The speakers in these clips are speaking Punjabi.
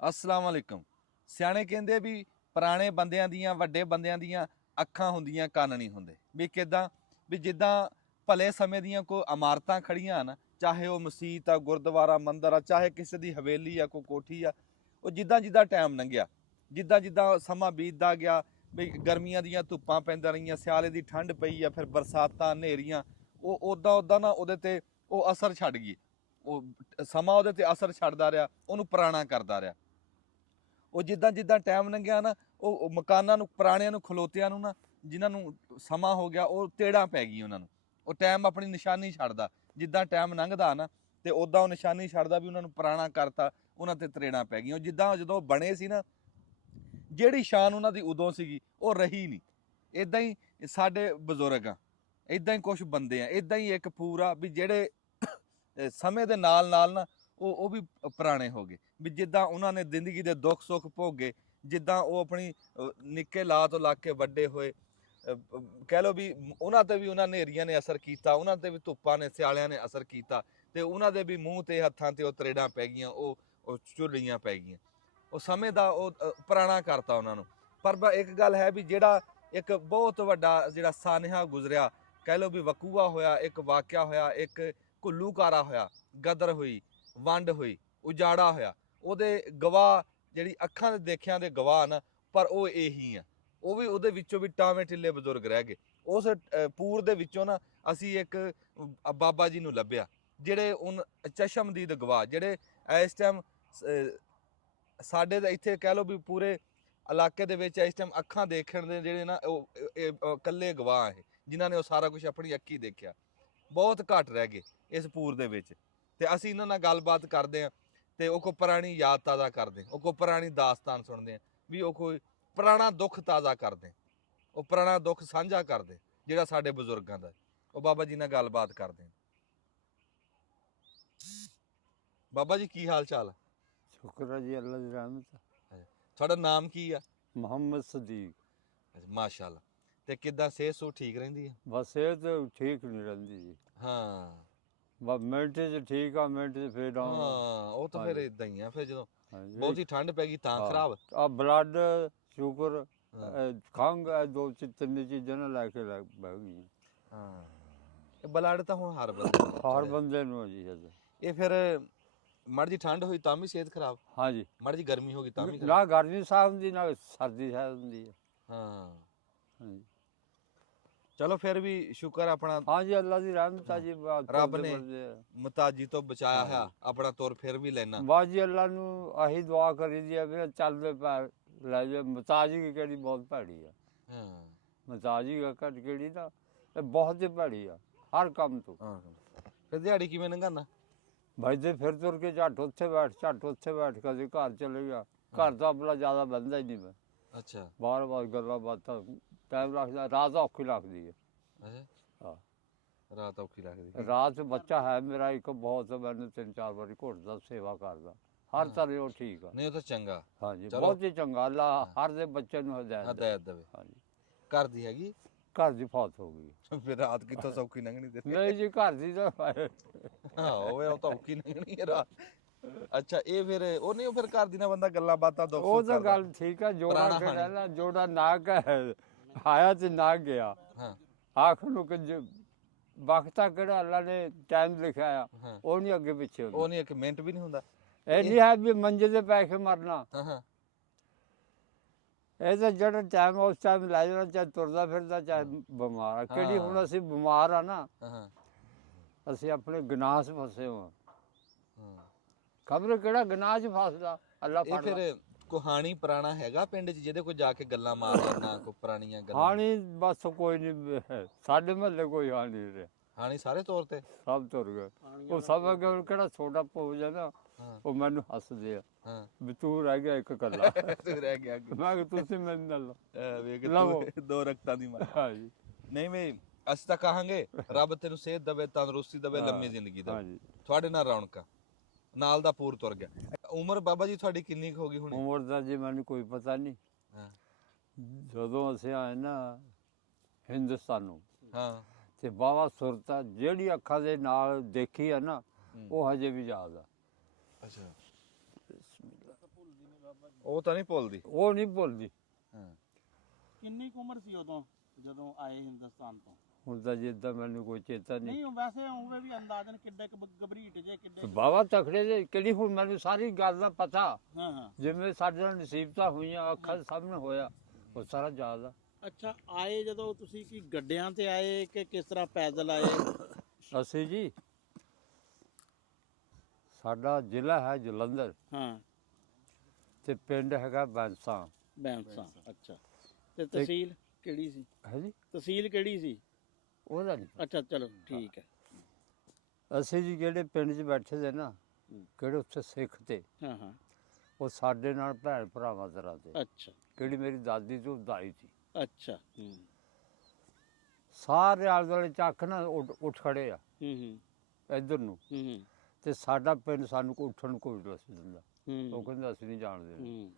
अस्सलाम वालेकुम। सियाणे कहंदे भी पुराने बंदियां दियां वड्डे बंदियां दियां ਅੱਖਾਂ ਹੁੰਦੀਆਂ ਕੰਨ ਨਹੀਂ ਹੁੰਦੇ ਵੀ ਕਿਦਾਂ ਵੀ ਜਿੱਦਾਂ ਭਲੇ ਸਮੇਂ ਦੀਆਂ ਕੋਈ ਇਮਾਰਤਾਂ ਖੜੀਆਂ ਹਨ ਚਾਹੇ ਉਹ ਮਸਜਿਦ ਆ ਗੁਰਦੁਆਰਾ ਮੰਦਿਰ ਆ ਚਾਹੇ ਕਿਸੇ ਦੀ ਹਵੇਲੀ ਆ ਕੋਈ ਕੋਠੀ ਆ ਉਹ ਜਿੱਦਾਂ ਜਿੱਦਾਂ ਟਾਈਮ ਲੰਘਿਆ ਜਿੱਦਾਂ ਜਿੱਦਾਂ ਸਮਾਂ ਬੀਤਦਾ ਗਿਆ ਵੀ ਗਰਮੀਆਂ ਦੀਆਂ ਧੁੱਪਾਂ ਪੈਂਦੀਆਂ ਰਹੀਆਂ ਸਿਆਲੇ ਦੀ ਠੰਡ ਪਈ ਆ ਫਿਰ ਬਰਸਾਤਾਂ ਹਨੇਰੀਆਂ ਉਹ ਉਦਾਂ ਨਾ ਉਹਦੇ ਤੇ ਉਹ ਅਸਰ ਛੱਡ ਗਈ ਉਹ ਸਮਾਂ ਉਹਦੇ ਤੇ ਅਸਰ ਛੱਡਦਾ ਰਿਹਾ ਉਹਨੂੰ ਪੁਰਾਣਾ ਕਰਦਾ ਰਿਹਾ ਉਹ ਜਿੱਦਾਂ ਜਿੱਦਾਂ ਟਾਈਮ ਲੰਘਿਆ ਨਾ ਉਹ ਮਕਾਨਾਂ ਨੂੰ ਪੁਰਾਣਿਆਂ ਨੂੰ ਖਲੋਤਿਆਂ ਨੂੰ ਨਾ ਜਿਨ੍ਹਾਂ ਨੂੰ ਸਮਾਂ ਹੋ ਗਿਆ ਉਹ ਤੇੜਾਂ ਪੈ ਗਈ ਉਹਨਾਂ ਨੂੰ ਉਹ ਟਾਈਮ ਆਪਣੀ ਨਿਸ਼ਾਨੀ ਛੱਡਦਾ ਜਿੱਦਾਂ ਟਾਈਮ ਲੰਘਦਾ ਨਾ ਤੇ ਉਦਾਂ ਉਹ ਨਿਸ਼ਾਨੀ ਛੱਡਦਾ ਵੀ ਉਹਨਾਂ ਨੂੰ ਪੁਰਾਣਾ ਕਰਤਾ ਉਹਨਾਂ ਤੇ ਤਰੇੜਾਂ ਪੈ ਗਈਆਂ ਜਿੱਦਾਂ ਜਦੋਂ ਬਣੇ ਸੀ ਨਾ ਜਿਹੜੀ ਸ਼ਾਨ ਉਹਨਾਂ ਦੀ ਉਦੋਂ ਸੀਗੀ ਉਹ ਰਹੀ ਨਹੀਂ ਇਦਾਂ ਹੀ ਸਾਡੇ ਬਜ਼ੁਰਗ ਆ ਇਦਾਂ ਹੀ ਕੁਝ ਬੰਦੇ ਆ ਇਦਾਂ ਹੀ ਇੱਕ ਪੂਰਾ ਵੀ ਜਿਹੜੇ ਸਮੇਂ ਦੇ ਨਾਲ ਨਾਲ ਨਾ ਉਹ ਵੀ ਪੁਰਾਣੇ ਹੋ ਗਏ ਵੀ ਜਿੱਦਾਂ ਉਹਨਾਂ ਨੇ ਜ਼ਿੰਦਗੀ ਦੇ ਦੁੱਖ ਸੁੱਖ ਭੋਗੇ ਜਿੱਦਾਂ ਉਹ ਆਪਣੀ ਨਿੱਕੇ ਲਾ ਤੋਂ ਲੱਗ ਕੇ ਵੱਡੇ ਹੋਏ ਕਹਿ ਲਓ ਵੀ ਉਹਨਾਂ ਤੇ ਵੀ ਉਹਨਾਂ ਹਨੇਰੀਆਂ ਨੇ ਅਸਰ ਕੀਤਾ ਉਹਨਾਂ ਤੇ ਵੀ ਧੁੱਪਾਂ ਨੇ ਸਿਆਲਿਆਂ ਨੇ ਅਸਰ ਕੀਤਾ ਤੇ ਉਹਨਾਂ ਦੇ ਵੀ ਮੂੰਹ ਤੇ ਹੱਥਾਂ ਤੇ ਉਹ ਤਰੇੜਾਂ ਪੈ ਗਈਆਂ ਉਹ ਝੁਰੜੀਆਂ ਪੈ ਗਈਆਂ ਉਹ ਸਮੇਂ ਦਾ ਉਹ ਪੁਰਾਣਾ ਕਰਤਾ ਉਹਨਾਂ ਨੂੰ ਪਰ ਇੱਕ ਗੱਲ ਹੈ ਵੀ ਜਿਹੜਾ ਇੱਕ ਬਹੁਤ ਵੱਡਾ ਜਿਹੜਾ ਸਾਨਹਾ ਗੁਜ਼ਰਿਆ ਕਹਿ ਲਓ ਵੀ ਵਕੂਆ ਹੋਇਆ ਇੱਕ ਵਾਕਿਆ ਹੋਇਆ ਇੱਕ ਘੁੱਲੂਕਾਰਾ ਹੋਇਆ ਗਦਰ ਹੋਈ ਵੰਡ ਹੋਈ ਉਜਾੜਾ ਹੋਇਆ ਉਹਦੇ ਗਵਾਹ ਜਿਹੜੀ ਅੱਖਾਂ ਦੇ ਦੇਖਿਆਂ ਦੇ ਗਵਾਹ ਨਾ ਪਰ ਉਹ ਇਹੀ ਆ ਉਹ ਵੀ ਉਹਦੇ ਵਿੱਚੋਂ ਵੀ ਟਾਵੇਂ ਟਿੱਲੇ ਬਜ਼ੁਰਗ ਰਹਿ ਗਏ ਉਸ ਪੂਰ ਦੇ ਵਿੱਚੋਂ ਨਾ ਅਸੀਂ ਇੱਕ ਬਾਬਾ ਜੀ ਨੂੰ ਲੱਭਿਆ ਜਿਹੜੇ ਚਸ਼ਮਦੀਦ ਗਵਾਹ ਜਿਹੜੇ ਇਸ ਟਾਈਮ ਸਾਡੇ ਤਾਂ ਇੱਥੇ ਕਹਿ ਲਓ ਵੀ ਪੂਰੇ ਇਲਾਕੇ ਦੇ ਵਿੱਚ ਇਸ ਟਾਈਮ ਅੱਖਾਂ ਦੇਖਣ ਦੇ ਜਿਹੜੇ ਨਾ ਉਹ ਇਕੱਲੇ ਗਵਾਹ ਹੈ ਜਿਨ੍ਹਾਂ ਨੇ ਉਹ ਸਾਰਾ ਕੁਝ ਆਪਣੀ ਅੱਖੀਂ ਦੇਖਿਆ ਬਹੁਤ ਘੱਟ ਰਹਿ ਗਏ ਇਸ ਪੂਰ ਦੇ ਵਿੱਚ ਤੇ ਅਸੀਂ ਇਹਨਾਂ ਨਾਲ ਗੱਲਬਾਤ ਕਰਦੇ ਹਾਂ ਤੇ ਉਹ ਕੋਈ ਪੁਰਾਣੀ ਯਾਦ ਤਾਜ਼ਾ ਕਰਦੇ ਉਹ ਕੋਈ ਪੁਰਾਣੀ ਦਾਸਤਾਨ ਸੁਣਦੇ ਆ ਵੀ ਉਹ ਕੋਈ ਪੁਰਾਣਾ ਦੁੱਖ ਤਾਜ਼ਾ ਕਰਦੇ ਉਹ ਪੁਰਾਣਾ ਦੁੱਖ ਸਾਂਝਾ ਕਰਦੇ ਜਿਹੜਾ ਸਾਡੇ ਬਜ਼ੁਰਗਾਂ ਦਾ ਉਹ ਬਾਬਾ ਜੀ ਨਾਲ ਗੱਲਬਾਤ ਕਰਦੇ ਬਾਬਾ ਜੀ ਕੀ ਹਾਲ ਚਾਲ ਹੈ ਸ਼ੁਕਰ ਹੈ ਜੀ ਅੱਲਾ ਦੀ ਰਹਿਮਤ ਤੁਹਾਡਾ ਨਾਮ ਕੀ ਆ ਮੁਹੰਮਦ ਸਦੀਕ ਮਾਸ਼ਾਅੱਲਾ ਤੇ ਕਿੱਦਾਂ ਸਿਹਤ ਸੂ ਠੀਕ ਰਹਿੰਦੀ ਆ ਬਸ ਇਹ ਤਾਂ ਠੀਕ ਨਹੀਂ ਰਹਿੰਦੀ ਜੀ ਹਾਂ ਬਸ ਮਿੰਟ 'ਚ ਠੀਕ ਆ ਮਿੰਟ 'ਚ ਫੇਰ ਡਾਊਨ ਹਾਂ ਉਹ ਤਾਂ ਫਿਰ ਇਦਾਂ ਹੀ ਆ ਫਿਰ ਜਦੋਂ ਬਹੁਤੀ ਠੰਡ ਪੈ ਗਈ ਤਾਂ ਖਰਾਬ ਆ ਬਲੱਡ ਸ਼ੂਗਰ ਖੰਘ ਦੋ ਤਿੰਨ ਚੀਜ਼ਾਂ ਨਾਲ ਲੈ ਕੇ ਬਹਿ ਗਈ ਹਾਂ ਇਹ ਬਲੱਡ ਤਾਂ ਹੁਣ ਹਰ ਬੰਦੇ ਨੂੰ ਜੀ ਇਹ ਫਿਰ ਮੜ ਜੀ ਠੰਡ ਹੋਈ ਤਾਂ ਵੀ ਸਿਹਤ ਖਰਾਬ ਹਾਂ ਜੀ ਮੜ ਜੀ ਗਰਮੀ ਹੋ ਗਈ ਤਾਂ ਵੀ ਨਾ ਗਰਮੀ ਸਾਹ ਹੁੰਦੀ ਨਾ ਸਰਦੀ ਸਾਹ ਹੁੰਦੀ ਹੈ ਹਾਂ ਹਾਂਜੀ ਚਲੋ ਫਿਰ ਵੀ ਸ਼ੁਕਰ ਆਪਣਾ ਹਾਂ ਜੀ ਅੱਲਾ ਦੀ ਰਹਿਮਤ ਆ ਜੀ ਰੱਬ ਨੇ ਮੁਤਾਜੀ ਤੋਂ ਬਚਾਇਆ ਹੈ ਆਪਣਾ ਤੁਰ ਫਿਰ ਵੀ ਲੈਣਾ ਬਸ ਜੀ ਅੱਲਾ ਨੂੰ ਆਹੀ ਦੁਆ ਕਰੀ ਦੀ ਆ ਵੀ ਚੱਲਦੇ ਪੈਰ ਲੈ ਜਾ ਮੁਤਾਜੀ ਕਿਹੜੀ ਬਹੁਤ ਭੈੜੀ ਆ ਹਾਂ ਮੁਤਾਜੀ ਘਟ ਕਿਹੜੀ ਦਾ ਇਹ ਬਹੁਤ ਹੀ ਭੈੜੀ ਆ ਹਰ ਕੰਮ ਤੋਂ ਹਾਂ ਫਿਰ ਦਿਹਾੜੀ ਕਿਵੇਂ ਲੰਘਾਣਾ ਭਾਈ ਤੇ ਫਿਰ ਤੁਰ ਕੇ ਝੱਟ ਉੱਥੇ ਬੈਠ ਕਦੇ ਘਰ ਚਲੇ ਗਿਆ ਘਰ ਦਾ ਆਪਣਾ ਜ਼ਿਆਦਾ ਬੰਦਾ ਹੀ ਨਹੀਂ ਮੈਂ ਅੱਛਾ ਬਾਰ ਗੱਲਾਂ ਬਾਤਾਂ ਟਾਈਮ ਲੱਗਦਾ ਰਾਤ ਔਖੀ ਲੱਗਦੀ ਹੈ ਅੱਛਾ ਹਾਂ ਰਾਤ ਔਖੀ ਲੱਗਦੀ ਰਾਤ ਬੱਚਾ ਹੈ ਮੇਰਾ ਇੱਕ ਬਹੁਤ ਮੈਨੂੰ 3-4 ਵਾਰੀ ਘੁੱਟਦਾ ਸੇਵਾ ਕਰਦਾ ਹਰ ਤਰ੍ਹਾਂ ਉਹ ਠੀਕ ਆ ਨਹੀਂ ਉਹ ਤਾਂ ਚੰਗਾ ਹਾਂਜੀ ਬਹੁਤ ਹੀ ਚੰਗਾ ਅੱਲਾ ਹਰ ਦੇ ਬੱਚੇ ਨੂੰ ਹਦਾਇਤ ਦੇਵੇ ਹਾਂਜੀ ਘਰ ਦੀ ਹੈਗੀ ਘਰ ਦੀ ਫੌਤ ਹੋ ਗਈ ਫਿਰ ਰਾਤ ਕਿੱਥੋਂ ਸੌਖੀ ਲੰਘਣੀ ਤੇ ਨਹੀਂ ਜੀ ਘਰ ਦੀ ਤਾਂ ਹਾਂ ਉਹ ਤਾਂ ਔਖੀ ਲੰਘਣੀ ਹੈ ਰਾਤ ਅੱਛਾ ਇਹ ਫਿਰ ਉਹ ਨਹੀਂ ਫਿਰ ਘਰ ਦੀ ਨਾ ਬੰਦਾ ਗੱਲਾਂ ਬਾਤਾਂ ਦੁੱਖ ਉਹ ਤਾਂ ਗੱਲ ਠੀਕ ਆ ਜੋੜਾ ਖੇਡਣਾ ਜੋੜਾ ਨਾਗ ਆਇਆ ਤੇ ਨਾਗ ਗਿਆ ਹਾਂ ਆਖਰ ਨੂੰ ਕਿ ਵਕਤਾ ਕਿਹੜਾ ਅੱਲਾ ਨੇ ਟਾਈਮ ਲਿਖਿਆ ਆ ਉਹ ਨਹੀਂ ਅੱਗੇ ਪਿੱਛੇ ਹੁੰਦਾ ਉਹ ਨਹੀਂ ਇੱਕ ਮਿੰਟ ਵੀ ਨਹੀਂ ਹੁੰਦਾ ਇਹ ਨਹੀਂ ਹੈ ਵੀ ਮੰਜੇ ਤੇ ਪੈ ਕੇ ਮਰਨਾ ਹਾਂ ਇਹ ਤਾਂ ਜਿਹੜਾ ਟਾਈਮ ਉਸ ਟਾਈਮ ਲੈ ਜਾਣਾ ਚਾਹੇ ਤੁਰਦਾ ਫਿਰਦਾ ਚਾਹੇ ਬਿਮਾਰ ਆ ਕਿਹੜੀ ਹੁਣ ਅਸੀਂ ਬਿਮਾਰ ਆ ਨਾ ਅਸੀਂ ਆਪਣੇ ਗੁਨਾਹ 'ਚ ਫਸੇ ਹਾਂ ਖਬਰ ਕਿਹੜਾ ਗੁਨਾਹ 'ਚ ਫਸਦਾ ਅੱਲਾ ਇਹ ਫਿਰ ਕਹਾਣੀ ਪੁਰਾਣਾ ਹੈਗਾ ਪਿੰਡ 'ਚ ਜਿਹਦੇ ਕੋਲ ਜਾ ਕੇ ਗੱਲਾਂ ਮਾਰ ਲੈਣਾ ਕੋਈ ਪੁਰਾਣੀਆਂ ਗੱਲਾਂ ਹਾਣੀ ਬਸ ਕੋਈ ਨਹੀਂ ਸਾਡੇ ਮਹੱਲੇ ਕੋਈ ਹਾਲ ਨਹੀਂ ਰਿਹਾ ਹਾਣੀ ਸਾਰੇ ਤੌਰ ਤੇ ਸਭ ਤੁਰ ਗਏ ਉਹ ਸਭ ਅੱਗੇ ਕਿਹੜਾ ਛੋਟਾ ਪੋ ਜਾਂਦਾ ਉਹ ਮੈਨੂੰ ਹੱਸਦੇ ਆ ਵੀ ਤੂੰ ਰਹਿ ਗਿਆ ਇੱਕ ਕੱਲਾ ਤੂੰ ਰਹਿ ਗਿਆ ਮੈਂ ਕਿ ਤੁਸੀਂ ਮੇਰੇ ਨਾਲ ਵੇਖ ਦੋ ਰਕਤਾਂ ਦੀ ਮਾਰ ਹਾਂ ਜੀ ਨਹੀਂ ਮੈਂ ਅਸੀਂ ਤਾਂ ਕਹਾਂਗੇ ਰੱਬ ਤੈਨੂੰ ਸਿਹਤ ਦੇਵੇ ਤੰਦਰੁਸਤੀ ਦੇਵੇ ਲੰਮੀ ਜ਼ਿੰਦਗੀ ਦੇਵੇ ਤੁਹਾਡੇ ਨਾਲ ਰੌਣਕਾਂ ਨਾਲ ਦਾ ਪੂਰ ਤੁਰ ਗਿਆ ਉਮਰ ਬਾਬਾ ਜੀ ਤੁਹਾਡੀ ਕਿੰਨੀ ਹੋ ਗਈ ਹੁਣ ਉਮਰ ਦਾ ਜੀ ਮੈਨੂੰ ਕੋਈ ਪਤਾ ਨਹੀਂ ਜਦੋਂ ਅਸੀਂ ਆਏ ਨਾ ਹਿੰਦੁਸਤਾਨ ਹਾਂ ਤੇ ਬਾਬਾ ਸੁਰਤਾ ਜਿਹੜੀ ਅੱਖਾਂ ਦੇ ਨਾਲ ਦੇਖੀ ਆ ਨਾ ਉਹ ਹਜੇ ਵੀ ਯਾਦ ਆ ਅੱਛਾ ਉਹ ਤਾਂ ਨਹੀਂ ਭੁੱਲਦੀ। ਉਹ ਨਹੀਂ ਭੁੱਲਦੀ। ਹਾਂ। ਕਿੰਨੀ ਕੁ ਉਮਰ ਸੀ ਉਦੋਂ ਜਦੋਂ ਆਏ ਹਿੰਦੁਸਤਾਨ ਤੋਂ? ਹੁਣ ਤਾਂ ਜਿੱਦਾਂ ਮੈਨੂੰ ਕੋਈ ਚੇਤਾ ਨਹੀਂ। ਨਹੀਂ ਵੈਸੇ ਹੋਵੇ ਵੀ ਅੰਦਾਜ਼ਨ ਕਿੱਡੇ ਕੁ ਗਭਰੀਟ ਜੇ ਕਿੱਡੇ? ਬਾਵਾ ਤਕੜੇ ਜੇ ਕਿਹੜੀ ਹੁਣ ਮੈਨੂੰ ਸਾਰੀ ਗੱਲ ਦਾ ਪਤਾ। ਹਾਂ ਹਾਂ। ਜਿਵੇਂ ਸਾਡੇ ਨਾਲ ਨਸੀਬਤਾਂ ਹੋਈਆਂ ਅੱਖਾਂ ਦੇ ਸਾਹਮਣੇ ਹੋਇਆ ਉਹ ਸਾਰਾ ਯਾਦ ਆ। ਅੱਛਾ, ਆਏ ਜਦੋਂ ਤੁਸੀਂ ਕੀ ਗੱਡਿਆਂ ਤੇ ਆਏ ਕਿ ਕਿਸ ਤਰ੍ਹਾਂ ਪੈਦਲ ਆਏ? ਅਸੀਂ ਜੀ ਸਾਡਾ ਜ਼ਿਲ੍ਹਾ ਹੈ ਜਲੰਧਰ ਹਾਂ। ਤੇ ਪਿੰਡ ਹੈਗਾ ਬੰਸਾ। ਬੈਂਸਾ। ਅੱਛਾ, ਤੇ ਤਹਿਸੀਲ ਕਿਹੜੀ ਸੀ? ਹੈ ਜੀ ਤਹਿਸੀਲ ਕਿਹੜੀ ਸੀ? ਉਹਦਾ ਨਹੀਂ। ਅੱਛਾ ਚਲੋ ਠੀਕ ਹੈ। ਅਸੀਂ ਜੀ ਜਿਹੜੇ ਪਿੰਡ 'ਚ ਬੈਠੇ ਦੇ ਨਾ, ਕਿਹੜੇ ਉੱਥੇ ਸਿੱਖ ਤੇ ਹਾਂ ਹਾਂ। ਉਹ ਸਾਡੇ ਨਾਲ ਭੈਣ ਭਰਾਵਾਂ ਤਰ੍ਹਾਂ ਤੇ। ਅੱਛਾ ਕਿਹੜੀ ਮੇਰੀ ਦਾਦੀ ਤੋਂ ਦਾਈ ਸੀ। ਅੱਛਾ। ਹੂੰ ਸਾਰੇ ਆਲੇ ਦੁਆਲੇ ਚੱਕ ਨਾ ਉੱਠ ਖੜੇ ਆ ਹੂੰ ਇੱਧਰ ਨੂੰ। ਹੂੰ ਤੇ ਸਾਡਾ ਪਿੰਡ ਸਾਨੂੰ ਕੋਈ ਉੱਠਣ ਨੂੰ ਕੋਈ ਨਹੀਂ ਦਿੰਦਾ। ਉਹ ਹੂੰ ਕਹਿੰਦਾ ਅਸੀਂ ਨਹੀਂ ਜਾਣਦੇ। ਹੂੰ।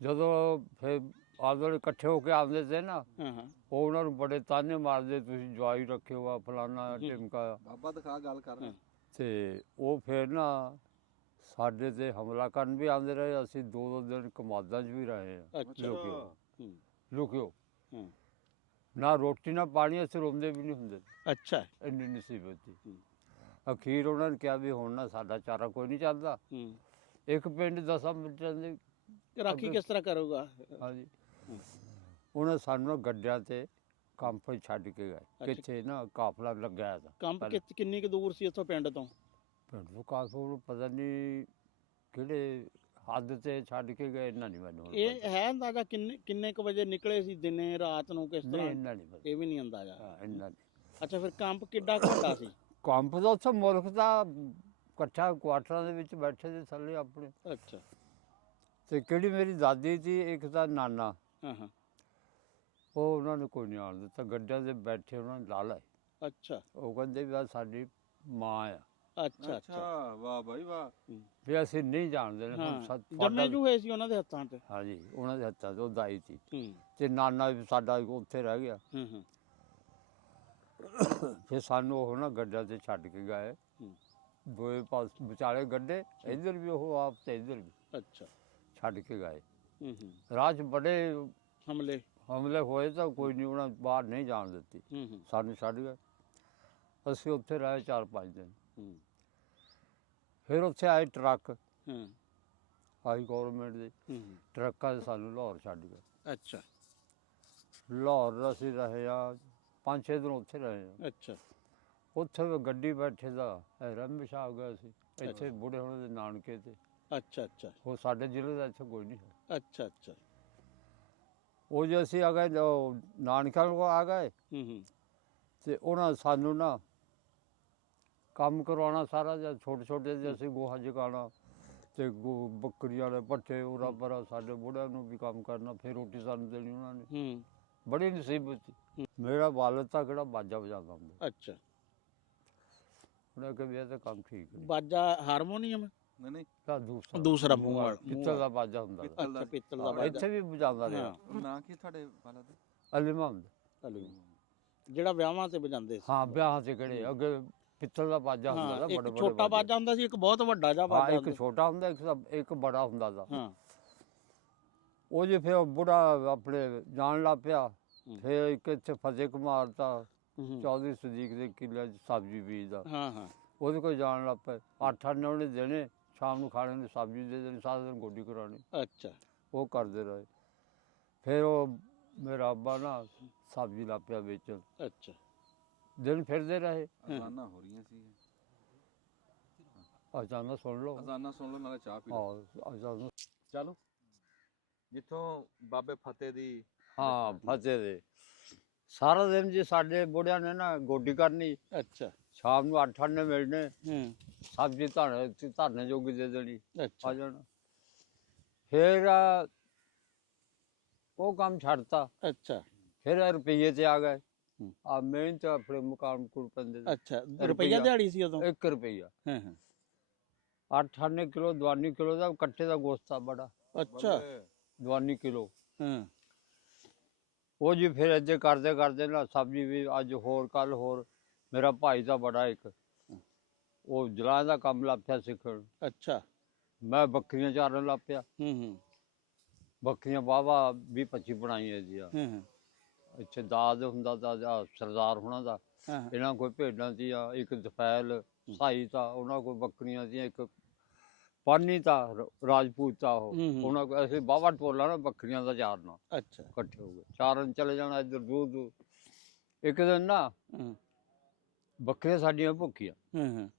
ਜਦੋਂ ਫਿਰ ਆਲੇ ਦੁਆਲੇ ਇਕੱਠੇ ਹੋ ਕੇ ਆਉਂਦੇ ਤੇ ਨਾ, ਹਾਂ ਹਾਂ। ਉਹ ਉਹਨਾਂ ਨੂੰ ਬੜੇ ਤਾਨੇ ਮਾਰਦੇ, ਤੁਸੀਂ ਜਵਾਈ ਰੱਖਿਓ ਆ ਫਲਾਨਾ ਢਿਮਕਾ। ਬਾਬਾ ਦਿਖਾ ਗੱਲ ਕਰ। ਤੇ ਉਹ ਫਿਰ ਨਾ ਸਾਡੇ ਤੇ ਹਮਲਾ ਕਰਨ ਵੀ ਆਉਂਦੇ ਰਹੇ। ਅਸੀਂ 2-2 ਦਿਨ ਕਮਾਦਾਂ 'ਚ ਵੀ ਰਹੇ ਆ ਅੱਛਾ। ਲੁਕਿਓ ਹੂੰ ਲੁਕਿਓ। ਹੂੰ। ਨਾ ਰੋਟੀ ਨਾ ਪਾਣੀ, ਅਸੀਂ ਰੋਂਦੇ ਵੀ ਨਹੀਂ ਹੁੰਦੇ, ਅੱਛਾ। ਇੰਨੀ ਨਸੀਬਤ ਸੀ। ਹੂੰ। ਅਖੀਰ ਉਹਨਾਂ ਨੇ ਕਿਹਾ ਵੀ ਹੁਣ ਨਾ ਸਾਡਾ ਚਾਰਾ ਕੋਈ ਨਹੀਂ ਚੱਲਦਾ। ਹੂੰ। ਇੱਕ ਪਿੰਡ 10 ਮਿੰਟਾਂ ਦੇ। ਰਾਖੀ ਕਿਸ ਤਰ੍ਹਾਂ ਕਰੂਗਾ? ਹਾਂਜੀ। ਉਹਨਾਂ ਸਾਨੂੰ ਨਾ ਗੱਡਿਆਂ ਤੇ ਕੰਪ ਛੱਡ ਕੇ ਗਏ। ਕਿੱਥੇ ਨਾ ਕਾਫਲਾ ਲੱਗਿਆ ਤਾਂ ਕੰਪ ਕਿੰਨੀ ਕੁ ਦੂਰ ਸੀ ਇੱਥੋਂ ਪਿੰਡ ਤੋਂ? ਪਿੰਡ ਤੋਂ ਕਾਫਲਾ ਪਤਾ ਨਹੀਂ ਕਿਹੜੇ ਹੱਦ ਤੇ ਛੱਡ ਕੇ ਗਏ, ਇੰਨਾ ਨਹੀਂ ਮੈਨੂੰ ਹੁਣ ਇਹ ਪਤਾ। ਹੈ ਅੰਦਾਜ਼ਾ ਕਿੰਨੇ ਕੁ ਵਜੇ ਨਿਕਲੇ ਸੀ? ਦਿਨੇ ਰਾਤ ਨੂੰ ਕਿਸ ਨਹੀਂ ਤਰ੍ਹਾਂ? ਇੰਨਾ ਨਹੀਂ ਪਤਾ। ਇਹ ਵੀ ਨਹੀਂ ਅੰਦਾਜ਼ਾ। ਹਾਂ, ਇੰਨਾ ਨਹੀਂ। ਅੱਛਾ, ਫਿਰ ਕੰਪ ਕਿੱਡਾ ਕੁ ਵੱਡਾ ਸੀ? ਕੰਪ ਦਾ ਉੱਥੇ ਮੁਲਕ ਦਾ ਇਕੱਠਾ ਕੁਆਟਰਾਂ ਦੇ ਵਿੱਚ ਬੈਠੇ ਦੇ ਥੱਲੇ ਆਪਣੇ। ਅੱਛਾ। ਤੇ ਕਿਹੜੀ ਮੇਰੀ ਦਾਦੀ ਸੀ, ਇੱਕ ਤਾਂ ਨਾਨਾ, ਹਾਂ ਹਾਂ। ਉਹ ਉਹਨਾਂ ਨੇ ਕੋਈ ਨਹੀਂ ਆਉਣ ਦਿੱਤਾ। ਗੱਡਿਆਂ ਦੇ ਬੈਠੇ ਉਹਨਾਂ ਨੇ ਲਾ ਲਏ। ਅੱਛਾ ਉਹ ਕਹਿੰਦੇ ਵੀ ਆਹ ਸਾਡੀ ਮਾਂ ਆ, ਅੱਛਾ। ਅੱਛਾ। ਵਾਹ ਬਾਈ ਵਾਹ। ਵੀ ਅਸੀਂ ਨਹੀਂ ਜਾਣਦੇ। ਹਾਂ, ਜੰਮੇ ਜੂ ਹੋਏ ਸੀ ਉਹਨਾਂ ਦੇ ਹੱਥਾਂ 'ਚ? ਹਾਂਜੀ, ਉਹਨਾਂ ਦੇ ਹੱਥਾਂ 'ਚ ਉਹ ਦਾਈ ਸੀ। ਹੂੰ ਤੇ ਨਾਨਾ ਵੀ ਸਾਡਾ ਉੱਥੇ ਰਹਿ ਗਿਆ। ਹੂੰ ਹੂੰ ਫਿਰ ਸਾਨੂੰ ਉਹ ਨਾ ਗੱਡਿਆਂ ਤੇ ਛੱਡ ਕੇ ਗਏ। ਹੂੰ। ਦੋਏ ਪਾਸ ਵਿਚਾਲੇ ਗੱਡੇ, ਇੱਧਰ ਵੀ ਉਹ ਆਪ ਤੇ ਇੱਧਰ ਵੀ ਅੱਛਾ। ਛੱਡ ਕੇ ਗਏ। ਹੂੰ ਹੂੰ। ਰਾਹ 'ਚ ਬੜੇ ਹਮਲੇ ਹੋਏ ਤਾਂ ਕੋਈ ਨਹੀਂ, ਉਹਨਾਂ ਬਾਹਰ ਨਹੀਂ ਜਾਣ ਦਿੱਤੀ। ਹੂੰ ਹੂੰ ਸਾਨੂੰ ਛੱਡ ਗਏ। ਅਸੀਂ ਉੱਥੇ ਰਹੇ 4-5 ਦਿਨ। ਹੂੰ ਫਿਰ ਉੱਥੇ ਆਏ ਟਰੱਕ, ਹੂੰ ਆਈ ਗੌਰਮੈਂਟ ਦੇ ਹੂੰ। ਟਰੱਕਾਂ 'ਚ ਸਾਨੂੰ ਲਾਹੌਰ ਛੱਡ ਗਏ। ਅੱਛਾ ਲਾਹੌਰ ਅਸੀਂ ਰਹੇ ਆ 5-6 ਦਿਨ ਉੱਥੇ ਰਹੇ ਆ। ਅੱਛਾ। ਉੱਥੇ ਵੀ ਗੱਡੀ ਬੈਠੇ ਦਾ ਹੈਰਾਨ ਵਿਛਾ ਆ ਗਿਆ ਸੀ। ਇੱਥੇ ਬੁੜੇ ਹੋਣੇ ਦੇ ਨਾਨਕੇ ਤੇ। ਅੱਛਾ ਅੱਛਾ ਉਹ ਸਾਡੇ ਜ਼ਿਲ੍ਹੇ ਦਾ ਇੱਥੇ ਕੋਈ ਨਹੀਂ ਹੈ। ਅੱਛਾ ਅੱਛਾ। ਉਹ ਜੇ ਅਸੀਂ ਆ ਗਏ ਨਾਨਕਿਆਂ ਨੂੰ ਆ ਗਏ ਹੂੰ ਹੂੰ ਤੇ ਉਹਨਾਂ ਸਾਨੂੰ ਨਾ ਕੰਮ ਕਰਵਾਉਣਾ ਸਾਰਾ, ਜਾਂ ਛੋਟੇ ਜਿਹੇ ਅਸੀਂ ਗੋਹਾ ਜਗਾਉਣਾ ਤੇ ਬੱਕਰੀਆਂ ਦੇ ਪੱਠੇ ਉਰਾ ਪਰਾ, ਸਾਡੇ ਬੁੜਿਆਂ ਨੂੰ ਵੀ ਕੰਮ ਕਰਨਾ, ਫਿਰ ਰੋਟੀ ਸਾਨੂੰ ਦੇਣੀ ਉਹਨਾਂ ਨੇ। ਹੂੰ। ਬੜੀ ਨਸੀਬਤ ਸੀ। ਮੇਰਾ ਵਾਲਦ ਤਾਂ ਕਿਹੜਾ ਬਾਜਾ ਵਜਾਉਂਦਾ ਹੁੰਦਾ। ਅੱਛਾ। ਉਹਨੇ ਕਿਹਾ ਵੀ ਇਹ ਤਾਂ ਕੰਮ ਠੀਕ ਨਹੀਂ। ਬਾਜਾ ਹਾਰਮੋਨੀਅਮ? ਨਹੀਂ ਤਾਂ ਦੂਸਰਾ ਮੂੰਹ ਵਾਲਾ ਪਿੱਤਲ ਦਾ ਬਾਜਾ ਹੁੰਦਾ ਤਾ। ਅੱਛਾ, ਪਿੱਤਲ ਦਾ ਬਾਜਾ। ਇੱਥੇ ਵੀ ਵਜਾਉਂਦਾ ਰਿਹਾ। ਨਾ ਕੀ ਤੁਹਾਡੇ ਵਾਲਾ ਦਾ? ਅਲੀ ਮੁਹੰਮਦ। ਜਿਹੜਾ ਵਿਆਹਾਂ ਤੇ ਵਜਾਉਂਦੇ ਸੀ? ਹਾਂ, ਵਿਆਹਾਂ ਤੇ ਕਿਹੜੇ ਅੱਗੇ ਪਿੱਤਲ ਦਾ ਬਾਜਾ ਹੁੰਦਾ ਹਾਂ, ਤਾ, ਇੱਕ ਬੜੇ ਬੜੇ ਛੋਟਾ ਬਾਜਾ ਹੁੰਦਾ ਸੀ, ਇੱਕ ਬਹੁਤ ਵੱਡਾ ਜਿਹਾ ਹਾਂ, ਬਾਜਾ ਇੱਕ ਛੋਟਾ ਹੁੰਦਾ, ਇੱਕ ਬੜਾ ਹੁੰਦਾ ਤਾ। ਹਾਂ। ਉਹ ਜੇ ਫਿਰ ਬੁੜਾ ਆਪਣੇ ਜਾਣ ਲੱਗ ਪਿਆ। ਫਿਰ ਇੱਕ ਇੱਥੇ ਫਤਿਹ ਕੁਮਾਰ ਤਾਂ ਚੌਧਰੀ ਸਦੀਕ ਦੇ ਕਿੱਲੇ 'ਚ ਸਬਜ਼ੀ ਬੀਜਦਾ। ਹਾਂ ਹਾਂ। ਉਹਦੇ ਕੋਲ ਜਾਣ ਲੱਗ ਪਏ। 8 ਆਨੇ ਉਹਨੇ ਦੇਣੇ, ਸ਼ਾਮ ਨੂੰ ਖਾਣੇ ਨੂੰ ਸਬਜ਼ੀ ਦੇ ਦੇਣੀ, ਸਾਰਾ ਦਿਨ ਗੋਡੀ ਕਰਾਉਣੀ। ਅੱਛਾ। ਉਹ ਕਰਦੇ ਰਹੇ। ਫਿਰ ਉਹ ਮੇਰਾ ਅੱਬਾ ਨਾ ਸਬਜ਼ੀ ਲੱਗ ਪਿਆ ਵੇਚਣ। ਅੱਛਾ। ਦਿਨ ਫਿਰਦੇ ਰਹੇ। ਅਜ਼ਾਨਾਂ ਹੋ ਰਹੀਆਂ ਸੀ। ਅਚਾਨਕ ਸੁਣ ਲਓ। ਅਜ਼ਾਨਾਂ ਸੁਣ ਲਓ, ਨਾਲੇ ਚਾਹ ਪੀ ਲਓ। ਹਾਂ, ਅਚਾਨਕ। ਚਲੋ, ਜਿੱਥੋਂ ਬਾਬੇ ਫਤਿਹ ਦੀ ਹਾਂ, ਫਤਿਹ ਦੇ ਸਾਰਾ ਦਿਨ ਜੀ ਸਾਡੇ ਬੁੜਿਆਂ ਨੇ ਨਾ ਗੋਡੀ ਕਰਨੀ। ਅੱਛਾ। ਸ਼ਾਮ ਨੂੰ 8 ਆਨੇ ਮਿਲਣੇ। ਹੂੰ। ਸਬਜ਼ੀ ਧਰਨੇ ਜੋਗੀ ਦੇ ਦੇਣੀ। ਅੱਛਾ। ਆ ਜਾਣਾ। ਫਿਰ ਉਹ ਕੰਮ ਛੱਡਤਾ। ਅੱਛਾ। ਫਿਰ ਰੁਪਈਏ ਤੇ ਆ ਗਏ। ਆ ਮਿਹਨਤ ਆਪਣੇ ਮੁਕਾਮ ਕੋਲ ਪੈਂਦੇ। ਅੱਛਾ, ਰੁਪਈਆ ਦਿਹਾੜੀ ਸੀ ਉਦੋਂ? 1 ਰੁਪਈਆ। ਹਾਂ ਹਾਂ। 8 ਆਨੇ ਕਿਲੋ, ਦਵਾਨੀ ਕਿਲੋ ਦਾ ਕੱਟੇ ਦਾ ਗੋਸ਼ਤ ਆ ਬੜਾ। ਅੱਛਾ। ਦਵਾਨੀ ਕਿਲੋ। ਹਾਂ। ਉਹ ਜੀ ਫਿਰ ਇੱਦਾਂ ਕਰਦੇ ਕਰਦੇ ਨਾ ਸਬਜ਼ੀ ਵੀ ਅੱਜ ਹੋਰ ਕੱਲ ਹੋਰ। ਮੇਰਾ ਭਾਈ ਤਾਂ ਬੜਾ ਇੱਕ, ਉਹ ਜਲਾਂ ਦਾ ਕੰਮ ਲੱਗ ਪਿਆ ਸਿੱਖਣ। ਅੱਛਾ। ਮੈਂ ਬੱਕਰੀਆਂ ਚਾਰਨ ਲੱਗ ਪਿਆ। ਹੂੰ ਬੱਕਰੀਆਂ ਵਾਹਵਾ 20-25 ਬਣਾਈਆਂ ਦੀਆਂ। ਹੂੰ ਇੱਥੇ ਦਾਦ ਹੁੰਦਾ ਤਾਂ ਜਾਂ ਸਰਦਾਰ ਹੋਣਾ ਦਾ, ਹਾਂ ਇਹਨਾਂ ਕੋਈ ਭੇਡਾਂ ਦੀਆਂ, ਇੱਕ ਦਫੈਲ ਸਾਈ ਤਾਂ ਉਹਨਾਂ ਕੋਲ ਬੱਕਰੀਆਂ ਦੀਆਂ, ਇੱਕ ਪਾਨੀ ਤਾਂ ਰਾਜਪੂਤ ਤਾਂ ਉਹ ਉਹਨਾਂ ਕੋਲ। ਅਸੀਂ ਵਾਹਵਾ ਟੋਲਾ ਨਾ ਬੱਕਰੀਆਂ ਦਾ ਚਾਰਨਾ, ਅੱਛਾ ਇਕੱਠੇ ਹੋ ਗਏ ਚਾਰਨ ਚਲੇ ਜਾਣਾ ਇੱਧਰ ਦੂਰ ਦੂਰ। ਇੱਕ ਦਿਨ ਨਾ ਹੂੰ ਬੱਕਰੀਆਂ ਸਾਡੀਆਂ ਭੁੱਖੀਆਂ ਹੂੰ